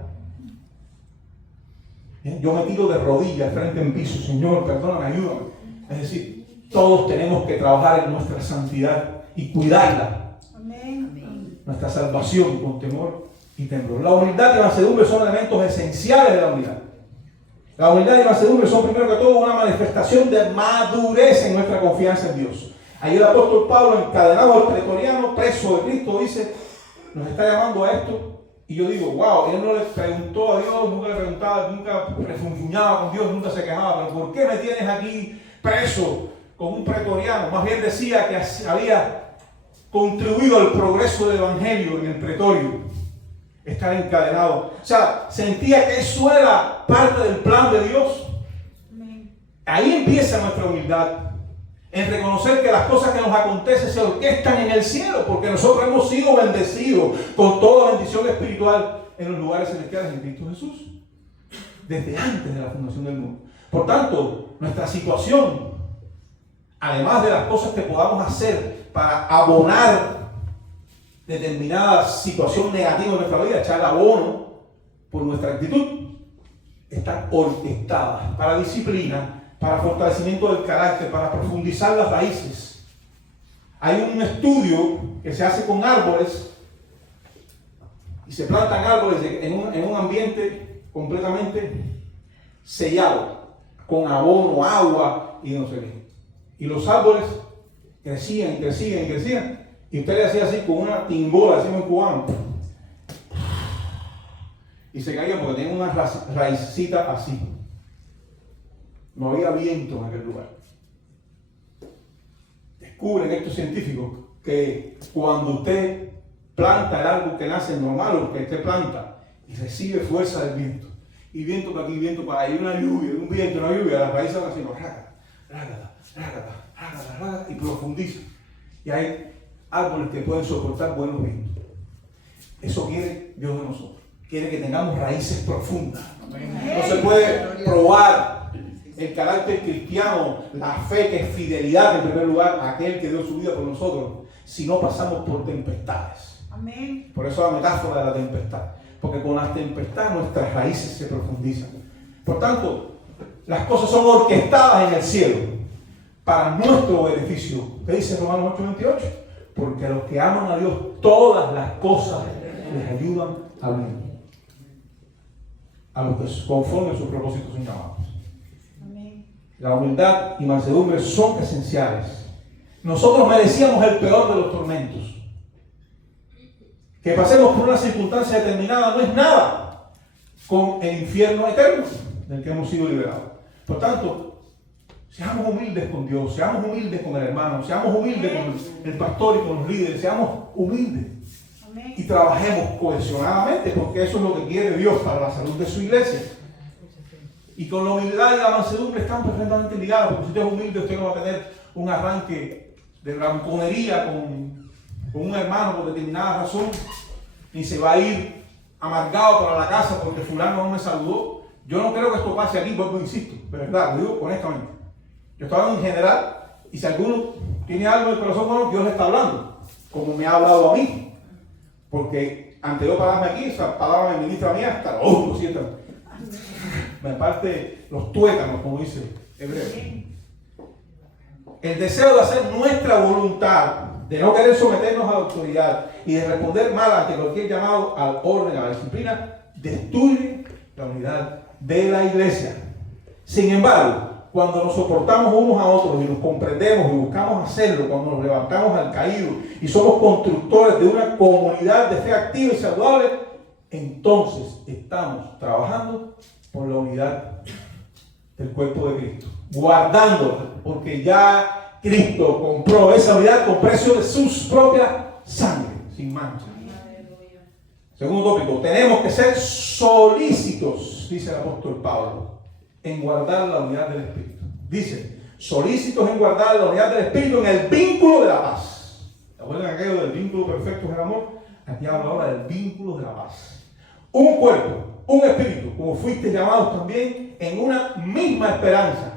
Yo me tiro de rodillas frente en piso, Señor, perdóname, ayúdame. Es decir, todos tenemos que trabajar en nuestra santidad y cuidarla. Amén. Nuestra salvación con temor y temblor. La humildad y la mansedumbre son elementos esenciales de la unidad. La humildad y la mansedumbre son primero que todo una manifestación de madurez en nuestra confianza en Dios. Ahí el apóstol Pablo, encadenado al pretoriano, preso de Cristo, dice, nos está llamando a esto Y yo digo, wow, él no le preguntó a Dios, nunca le preguntaba, nunca refunfuñaba con Dios, nunca se quejaba. Pero ¿por qué me tienes aquí preso con un pretoriano? Más bien decía que había contribuido al progreso del evangelio en el pretorio, estar encadenado. O sea, sentía que eso era parte del plan de Dios. Ahí empieza nuestra humildad, en reconocer que las cosas que nos acontecen se orquestan en el cielo, porque nosotros hemos sido bendecidos con toda bendición espiritual en los lugares celestiales en Cristo Jesús, desde antes de la fundación del mundo. Por tanto, nuestra situación, además de las cosas que podamos hacer para abonar determinada situación negativa en nuestra vida, echar abono por nuestra actitud, están orquestadas para disciplina, para fortalecimiento del carácter, para profundizar las raíces. Hay un estudio que se hace con árboles y se plantan árboles en un ambiente completamente sellado, con abono, agua y no sé qué. Y los árboles crecían, crecían, crecían. Y usted le hacía así con una tingola, decimos en cubano. Y se caían porque tenían una raicita así. No había viento en aquel lugar. Descubren estos científicos que cuando usted planta el árbol que nace normal, o que usted planta, y recibe fuerza del viento, y viento para aquí, viento para allá, y una lluvia, un viento, una lluvia, las raíces van haciendo rácata, y profundizan. Y hay árboles que pueden soportar buenos vientos. Eso quiere Dios de nosotros. Quiere que tengamos raíces profundas. No se puede probar el carácter cristiano, la fe que es fidelidad en primer lugar a aquel que dio su vida por nosotros, si no pasamos por tempestades. Amén. Por eso la metáfora de la tempestad, porque con las tempestades nuestras raíces se profundizan. Por tanto, las cosas son orquestadas en el cielo para nuestro beneficio. ¿Qué dice Romanos 8:28? Porque a los que aman a Dios todas las cosas les ayudan a bien, a los que conforme sus propósitos son llamados. La humildad y mansedumbre son esenciales. Nosotros merecíamos el peor de los tormentos. Que pasemos por una circunstancia determinada no es nada con el infierno eterno del que hemos sido liberados. Por tanto, seamos humildes con Dios, seamos humildes con el hermano, seamos humildes con el pastor y con los líderes, seamos humildes. Y trabajemos cohesionadamente, porque eso es lo que quiere Dios para la salud de su iglesia. Y con la humildad y la mansedumbre están perfectamente ligados, porque si usted es humilde, usted no va a tener un arranque de ramponería con un hermano por determinada razón, ni se va a ir amargado para la casa porque fulano no me saludó. Yo no creo que esto pase aquí, porque insisto, de verdad, lo digo honestamente. Yo estoy hablando en general, y si alguno tiene algo en el corazón, bueno, Dios le está hablando, como me ha hablado a mí. Porque antes de yo pararme aquí, esa palabra me ministra a mí hasta los ojos, ¿cierto? Me parte los tuétanos, como dice Hebreo. El deseo de hacer nuestra voluntad, de no querer someternos a la autoridad y de responder mal ante cualquier llamado al orden, a la disciplina, destruye la unidad de la iglesia. Sin embargo, cuando nos soportamos unos a otros y nos comprendemos y buscamos hacerlo, cuando nos levantamos al caído y somos constructores de una comunidad de fe activa y saludable, entonces estamos trabajando por la unidad del cuerpo de Cristo, guardándola, porque ya Cristo compró esa unidad con precio de su propia sangre, sin mancha. Segundo tópico, tenemos que ser solícitos, dice el apóstol Pablo, en guardar la unidad del Espíritu. Dice, solícitos en guardar la unidad del Espíritu en el vínculo de la paz. ¿Se acuerdan aquello del vínculo perfecto es el amor? Aquí habla ahora del vínculo de la paz. Un cuerpo, un espíritu, como fuiste llamados también en una misma esperanza.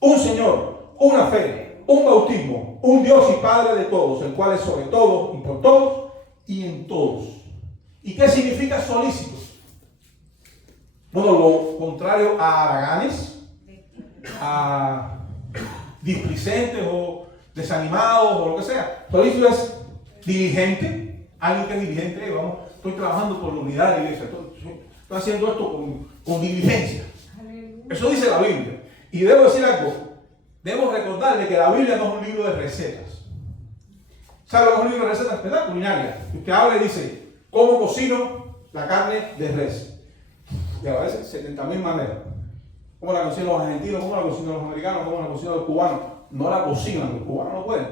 Un Señor, una fe, un bautismo, un Dios y Padre de todos, el cual es sobre todos y por todos y en todos. ¿Y qué significa solícitos? Bueno, lo contrario a haraganes, a displicentes o desanimados o lo que sea. Solícito es diligente, alguien que es diligente, vamos, estoy trabajando por la unidad de la iglesia, estoy haciendo esto con diligencia. Eso dice la Biblia. Y debo decir algo, debo recordarle que la Biblia no es un libro de recetas. ¿Sabe lo que es un libro de recetas? ¿Verdad? Culinaria. Usted habla y dice, ¿cómo cocino la carne de res. Y a veces 70.000 maneras. ¿Cómo la cocinan los argentinos? ¿Cómo la cocinan los americanos? ¿Cómo la cocinan los cubanos? No la cocinan, los cubanos no pueden.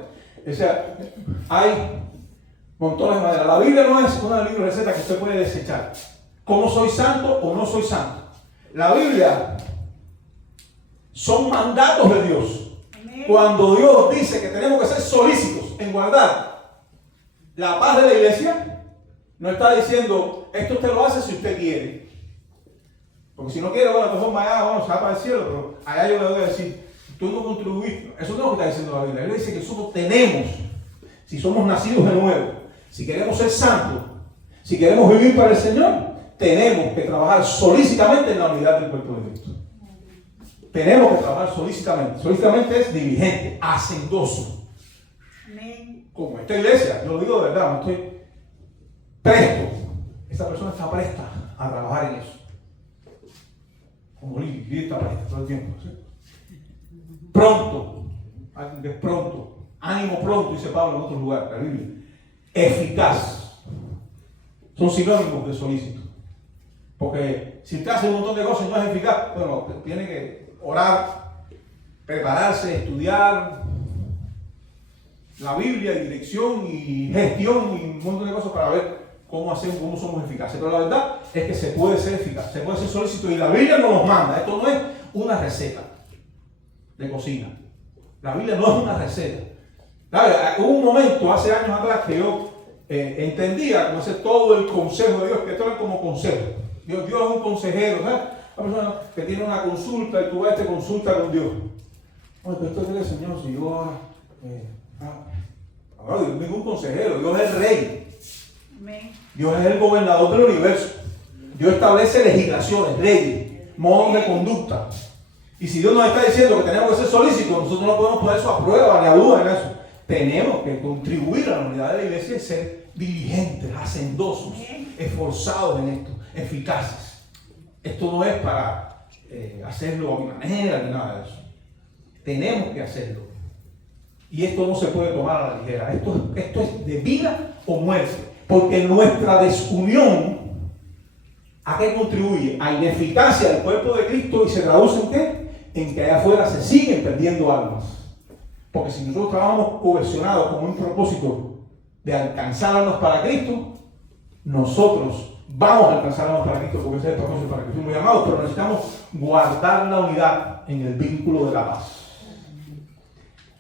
O sea, hay montones de maneras. La Biblia no es una libro de recetas que usted puede desechar. ¿Cómo soy santo o no soy santo? La Biblia son mandatos de Dios. Amén. Cuando Dios dice que tenemos que ser solícitos en guardar la paz de la iglesia, no está diciendo esto usted lo hace si usted quiere. Porque si no quiere, bueno, pues vamos allá, bueno, se va para el cielo, pero allá yo le voy a decir, tú no contribuiste. Eso no es lo que está diciendo la Biblia. La Biblia dice que nosotros tenemos, si somos nacidos de nuevo, si queremos ser santos, si queremos vivir para el Señor, tenemos que trabajar solícitamente en la unidad del cuerpo de Cristo. Tenemos que trabajar solícitamente. Solícitamente es diligente, hacendoso. Amén. Como esta iglesia, yo lo digo de verdad, no estoy presto. Esta persona está presta a trabajar en eso. Como Lili está presta todo el tiempo. ¿Sí? Pronto, alguien que es pronto, ánimo pronto, dice Pablo en otro lugar, la Biblia. Eficaz. Son sinónimos de solícito. Porque si usted hace un montón de cosas y no es eficaz, bueno, tiene que orar, prepararse, estudiar la Biblia y dirección y gestión y un montón de cosas para ver cómo hacemos, cómo somos eficaces. Pero la verdad es que se puede ser eficaz, se puede ser solícito y la Biblia nos manda. Esto no es una receta de cocina. La Biblia no es una receta. Hubo un momento hace años atrás que yo entendía como hacer todo el consejo de Dios, que esto era como consejo. Dios es un consejero, ¿sabes? Una persona que tiene una consulta y tú vas a esta consulta con Dios. Oye, pero esto es el Señor, si yo ahora Dios no es ningún consejero, Dios es el rey. Amén. Dios es el gobernador del universo. Dios establece legislaciones, leyes, modos de conducta. Y si Dios nos está diciendo que tenemos que ser solícitos, nosotros no podemos poner eso a prueba ni a duda en eso. Tenemos que contribuir a la unidad de la iglesia y ser diligentes, hacendosos, esforzados en esto, eficaces. Esto no es para hacerlo a mi manera ni nada de eso. Tenemos que hacerlo. Y esto no se puede tomar a la ligera. Esto es de vida o muerte. Porque nuestra desunión, ¿a qué contribuye? A ineficacia del cuerpo de Cristo y se traduce en qué? En que allá afuera se siguen perdiendo almas. Porque si nosotros trabajamos cohesionados con un propósito de alcanzar almas para Cristo, nosotros vamos a alcanzar almas para Cristo porque ese es el propósito para que fuimos llamados, pero necesitamos guardar la unidad en el vínculo de la paz.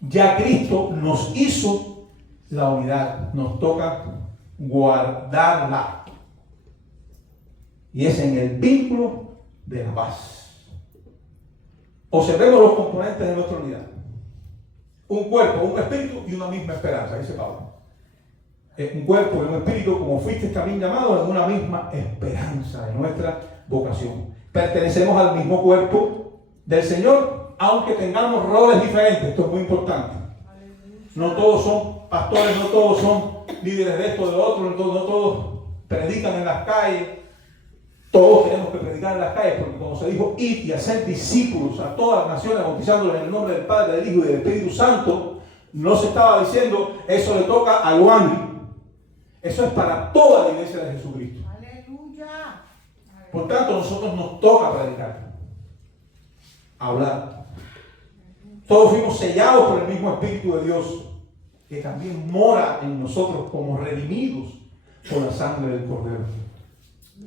Ya Cristo nos hizo la unidad, nos toca guardarla. Y es en el vínculo de la paz. Observemos los componentes de nuestra unidad. Un cuerpo, un espíritu y una misma esperanza, dice Pablo. Un cuerpo y un espíritu, como fuiste también llamado, en una misma esperanza de nuestra vocación. Pertenecemos al mismo cuerpo del Señor, aunque tengamos roles diferentes. Esto es muy importante. No todos son pastores, no todos son líderes de esto, de lo otro, no todos predican en las calles. Todos tenemos que predicar en las calles, porque como se dijo, id y hacer discípulos a todas las naciones, bautizándolos en el nombre del Padre, del Hijo y del Espíritu Santo, no se estaba diciendo, eso le toca a Luandi. Eso es para toda la iglesia de Jesucristo. Aleluya. Por tanto, a nosotros nos toca predicar, hablar. Todos fuimos sellados por el mismo Espíritu de Dios, que también mora en nosotros como redimidos por la sangre del Cordero.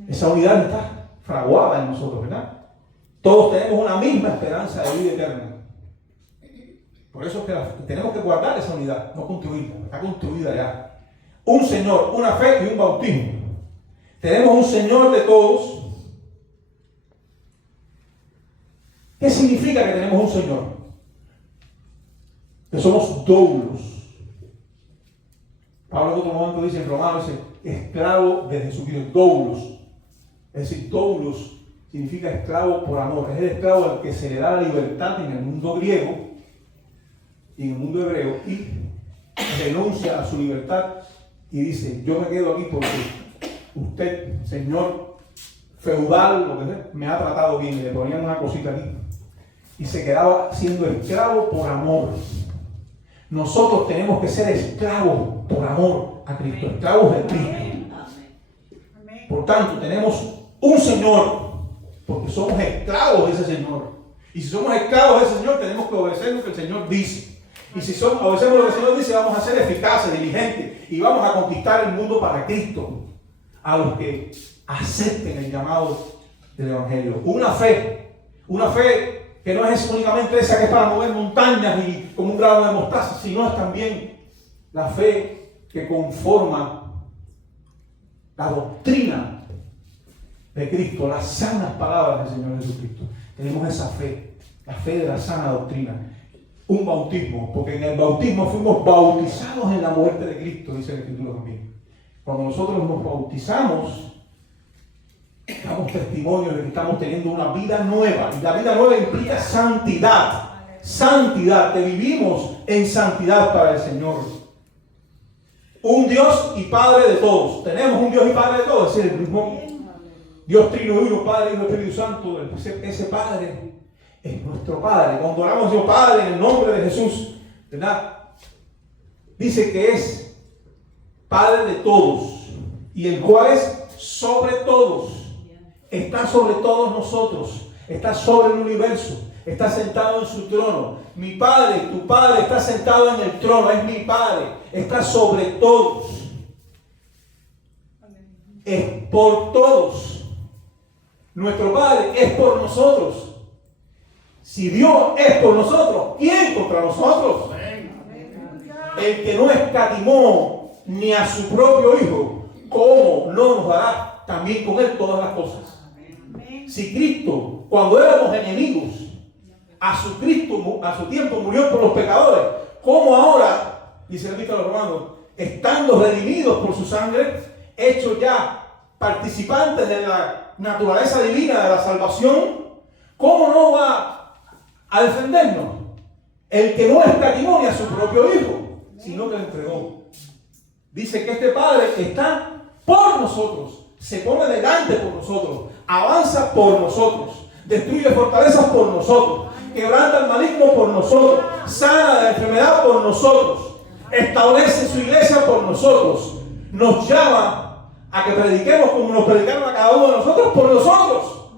Esa unidad está fraguada en nosotros, ¿verdad? Todos tenemos una misma esperanza de vida eterna. Por eso es que tenemos que guardar esa unidad, no construirla. Está construida ya. Un Señor, una fe y un bautismo. Tenemos un Señor de todos. ¿Qué significa que tenemos un Señor? Que somos doulos. Pablo en otro momento dice en Romanos, dice, esclavo de Jesucristo, doulos. Es decir, doulos significa esclavo por amor. Es el esclavo al que se le da la libertad en el mundo griego y en el mundo hebreo y renuncia a su libertad y dice, yo me quedo aquí porque usted, señor feudal, lo que sea, me ha tratado bien. Y le ponían una cosita aquí y se quedaba siendo esclavo por amor. Nosotros tenemos que ser esclavos por amor a Cristo, esclavos de Cristo. Por tanto, tenemos un Señor, porque somos esclavos de ese Señor. Y si somos esclavos de ese Señor, tenemos que obedecer lo que el Señor dice. Y si obedecemos lo que el Señor dice, vamos a ser eficaces, diligentes, y vamos a conquistar el mundo para Cristo, a los que acepten el llamado del Evangelio. Una fe que no es únicamente esa que es para mover montañas y como un grano de mostaza, sino es también la fe que conforma la doctrina de Cristo, las sanas palabras del Señor Jesucristo. Tenemos esa fe, la fe de la sana doctrina. Un bautismo, porque en el bautismo fuimos bautizados en la muerte de Cristo, dice la Escritura también. Cuando nosotros nos bautizamos, damos testimonio de que estamos teniendo una vida nueva. Y la vida nueva implica santidad. Santidad, que vivimos en santidad para el Señor. Un Dios y Padre de todos. Tenemos un Dios y Padre de todos, es decir, el mismo Dios trino, uno, Padre, Hijo y Espíritu Santo. Ese Padre es nuestro Padre. Cuando oramos a Dios Padre en el nombre de Jesús, ¿verdad? Dice que es Padre de todos, y el cual es sobre todos. Está sobre todos nosotros, está sobre el universo, está sentado en su trono. Mi Padre, tu Padre está sentado en el trono, es mi Padre, está sobre todos. Es por todos. Nuestro Padre es por nosotros. Si Dios es por nosotros, ¿quién contra nosotros? El que no escatimó ni a su propio Hijo, ¿cómo no nos dará también con Él todas las cosas? Si Cristo, cuando éramos enemigos, a su tiempo murió por los pecadores, ¿cómo ahora, dice el Cristo a los romanos, estando redimidos por su sangre, hechos ya participantes de la naturaleza divina de la salvación, cómo no va a defendernos? El que no escatimó ni a su propio Hijo, sino que lo entregó. Dice que este Padre está por nosotros, se pone delante por nosotros, avanza por nosotros, destruye fortalezas por nosotros, quebranta al maligno por nosotros, sana de la enfermedad por nosotros, establece su iglesia por nosotros, nos llama a que prediquemos como nos predicaron a cada uno de nosotros por nosotros.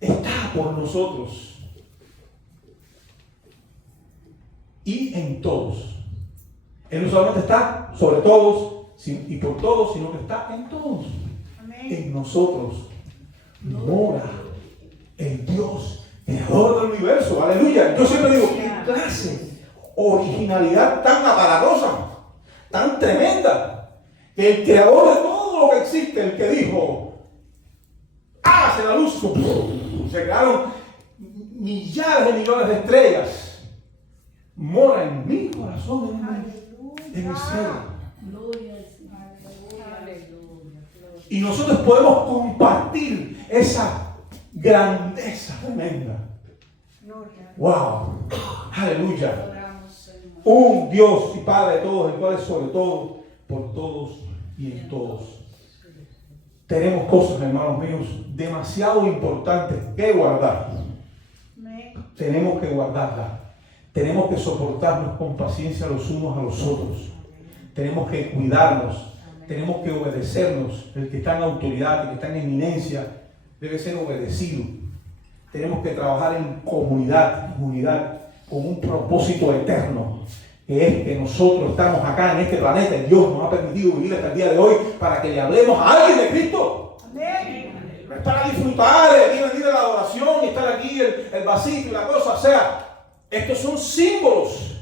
Está por nosotros y en todos. Él no solamente está sobre todos y por todos, sino que está en todos. En nosotros mora el Dios creador del universo. Aleluya. Yo siempre digo, qué clase, originalidad tan aparatosa, tan tremenda, que el creador de todo lo que existe, el que dijo, hágase la luz, se crearon millares de millones de estrellas, mora en mi corazón, en mi ser. Y nosotros podemos compartir esa grandeza tremenda. Wow, aleluya. Un Dios y Padre de todos, el cual es sobre todo, por todos y en todos. Tenemos cosas, hermanos míos, demasiado importantes que guardar. Tenemos que guardarlas. Tenemos que soportarnos con paciencia los unos a los otros. Tenemos que cuidarnos. Tenemos que obedecernos. El que está en autoridad, el que está en eminencia, debe ser obedecido. Tenemos que trabajar en comunidad, en unidad, con un propósito eterno, que es que nosotros estamos acá en este planeta y Dios nos ha permitido vivir hasta el día de hoy para que le hablemos a alguien de Cristo. Amén. No es para disfrutar, venir a la adoración y estar aquí el vasito y la cosa. O sea, estos son símbolos.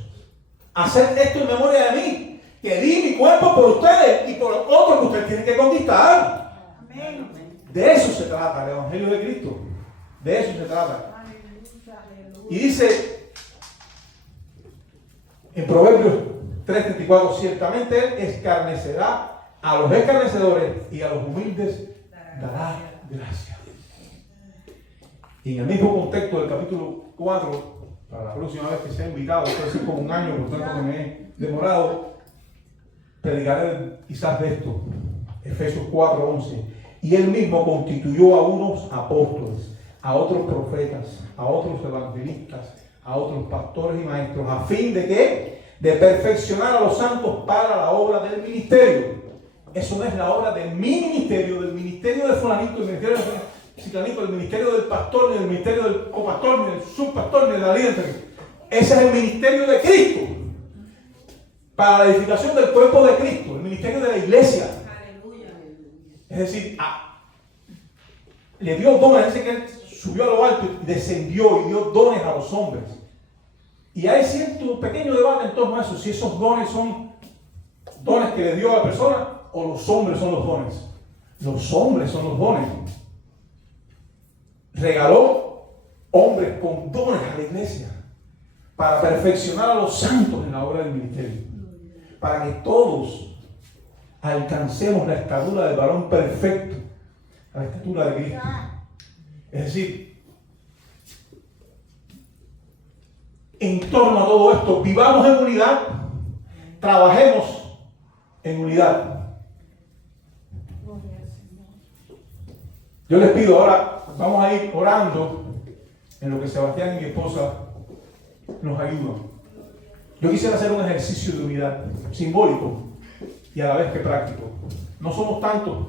Hacer esto en memoria de mí. Que di mi cuerpo por ustedes y por otros que ustedes tienen que conquistar. Amén. De eso se trata el Evangelio de Cristo. De eso se trata. Y dice en Proverbios 3:34, ciertamente Él escarnecerá a los escarnecedores y a los humildes dará gracia. Y en el mismo contexto del capítulo 4, para la próxima vez que sea invitado, puede ser como un año, por tanto que me he demorado, predicaré quizás de esto. Efesios 4:11. Y Él mismo constituyó a unos apóstoles, a otros profetas, a otros evangelistas, a otros pastores y maestros, a fin de que de perfeccionar a los santos para la obra del ministerio, Eso no es la obra de mi ministerio, del ministerio de fulanito, del ministerio de ciclanito, del ministerio del pastor, ni del ministerio del copastor, ni del subpastor, ni de la líder. Ese es el ministerio de Cristo. Para la edificación del cuerpo de Cristo, el ministerio de la iglesia. Es decir, le dio dones, dice que él subió a lo alto y descendió y dio dones a los hombres. Y hay cierto pequeño debate en torno a eso, si esos dones son dones que le dio a la persona o los hombres son los dones. Los hombres son los dones. Regaló hombres con dones a la iglesia para perfeccionar a los santos en la obra del ministerio, para que todos alcancemos la estatura del varón perfecto, la estatura de Cristo. Es decir, en torno a todo esto, vivamos en unidad, trabajemos en unidad. Yo les pido ahora, vamos a ir orando en lo que Sebastián y mi esposa nos ayudan. Yo quisiera hacer un ejercicio de unidad simbólico y a la vez que práctico. No somos tantos.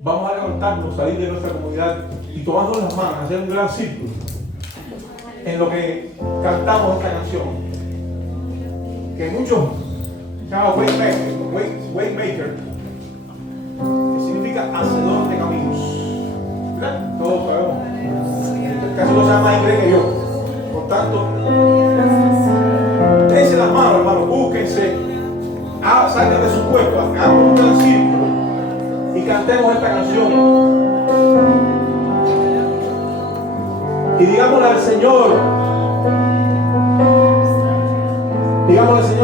Vamos a levantarnos, salir de nuestra comunidad y tomando las manos, hacer un gran círculo en lo que cantamos esta canción. Que muchos se llama Waymaker, que significa hacedor de caminos. ¿Verdad? Todos sabemos. Casi no sabe más inglés que yo. Por tanto, dense las manos, hermanos, búsquense, salgan de sus puestos, hagamos un gran círculo y cantemos esta canción. Y digámosle al Señor,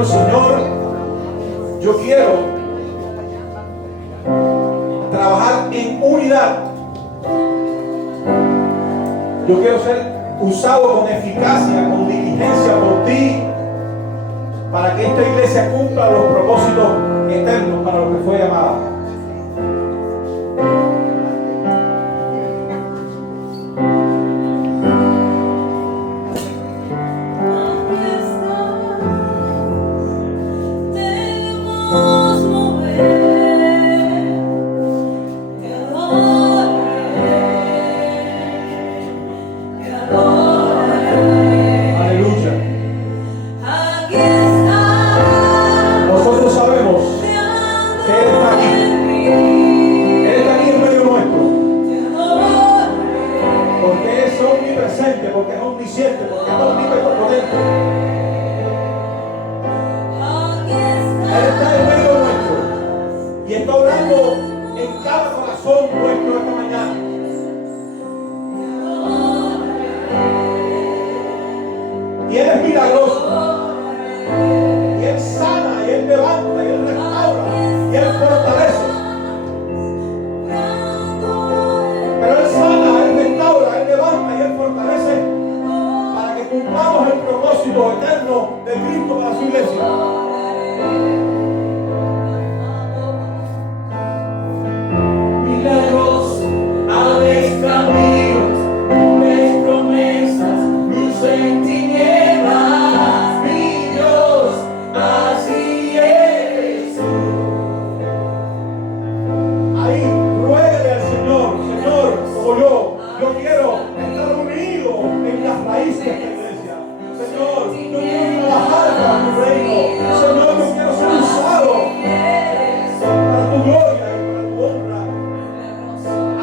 Señor, yo quiero trabajar en unidad. Yo quiero ser usado con eficacia, con diligencia por ti, para que esta iglesia cumpla los propósitos eternos para los que fue llamada. Porque es omnisciente, porque es omnipotente. Él está en medio nuestro y está orando en cada corazón nuestro esta mañana. Y Él es milagroso. Y Él sana, y Él levanta, y Él restaura, y Él fortalece. Pero Él sana, Él restaura, Él levanta y Él fortalece para que cumplamos el propósito eterno de Cristo para su iglesia. Milagros, aves caminos, ves promesas, luz en tinieblas, mi Dios, así eres tú. Ahí, ruégale al Señor, Señor, como yo quiero estar unido en las raíces de esta iglesia. Señor, yo quiero trabajar para tu reino. Señor, yo quiero ser usado para tu gloria y para tu honra.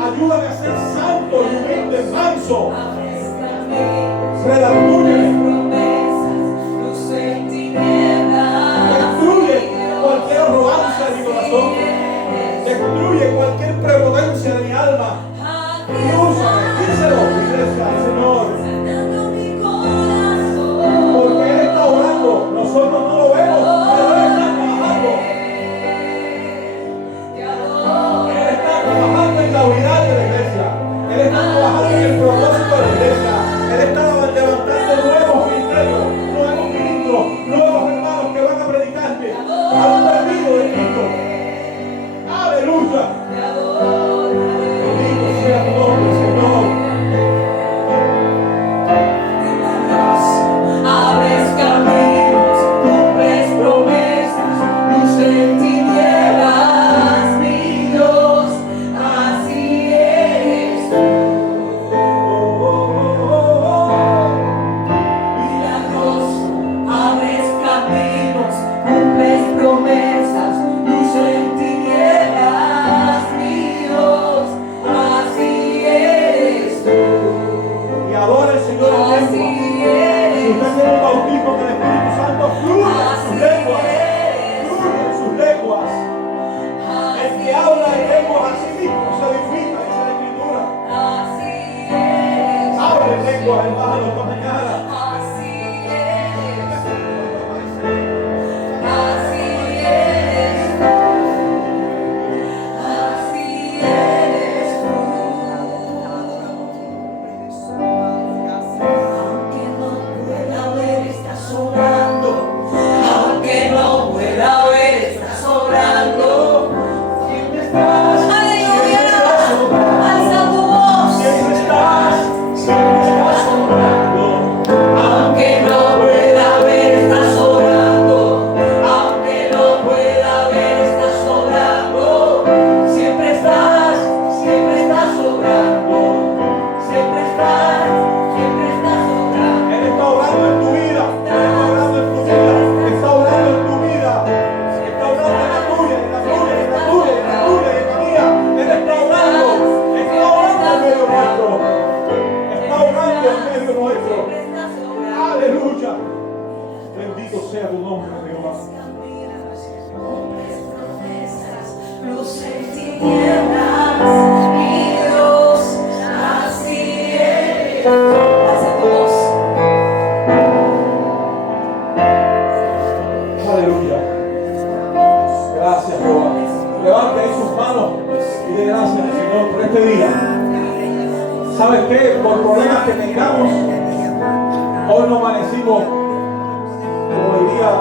Ayúdame a ser santo y humilde, manso. Redactúyeme. Destruye cualquier arrogancia de mi corazón. Destruye cualquier prepotencia de mi alma. Y úsame, díselo, iglesia, Señor. Porque Él está orando, nosotros no lo vemos, pero Él está trabajando. Él está trabajando en la unidad de la iglesia. Él está trabajando en el propósito de la iglesia. Él está levantando nuevos ministerios, nuevos ministros, nuevos hermanos que van a predicarle a un perdido de Cristo. Aleluya. Bendito sea tu nombre. sea tu nombre, Jehová. Luz en tinieblas, mi Dios, así es. Hacia tu voz. Aleluya. Gracias, Jehová. Levante ahí sus manos y dé gracias al Señor por este día. ¿Sabes qué? Por problemas que tengamos, hoy no amanecimos, como diría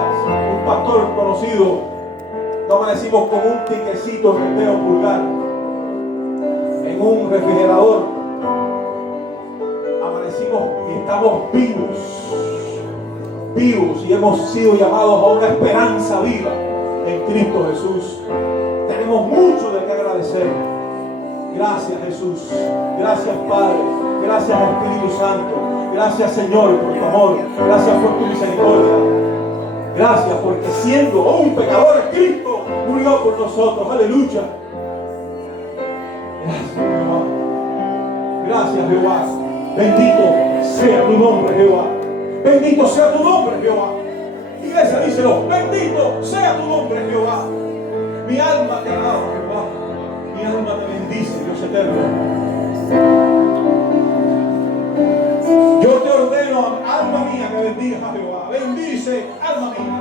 un pastor conocido, no amanecimos con un tiquecito en el dedo pulgar, en un refrigerador. Amanecimos y estamos vivos y hemos sido llamados a una esperanza viva en Cristo Jesús. Tenemos mucho de qué agradecer. Gracias, Jesús. Gracias, Padre. Gracias, Espíritu Santo. Gracias, Señor, por tu amor. Gracias por tu misericordia. Gracias porque siendo un pecador, Cristo murió por nosotros. Aleluya. Gracias, Jehová. Gracias, Jehová. Bendito sea tu nombre, Jehová. Bendito sea tu nombre, Jehová. Iglesia, díselo. Bendito sea tu nombre, Jehová. Mi alma te alaba, Jehová. Mi alma te bendice, Dios eterno. Yo te ordeno, alma mía, que bendigas a Jehová. Bendice, alma mía,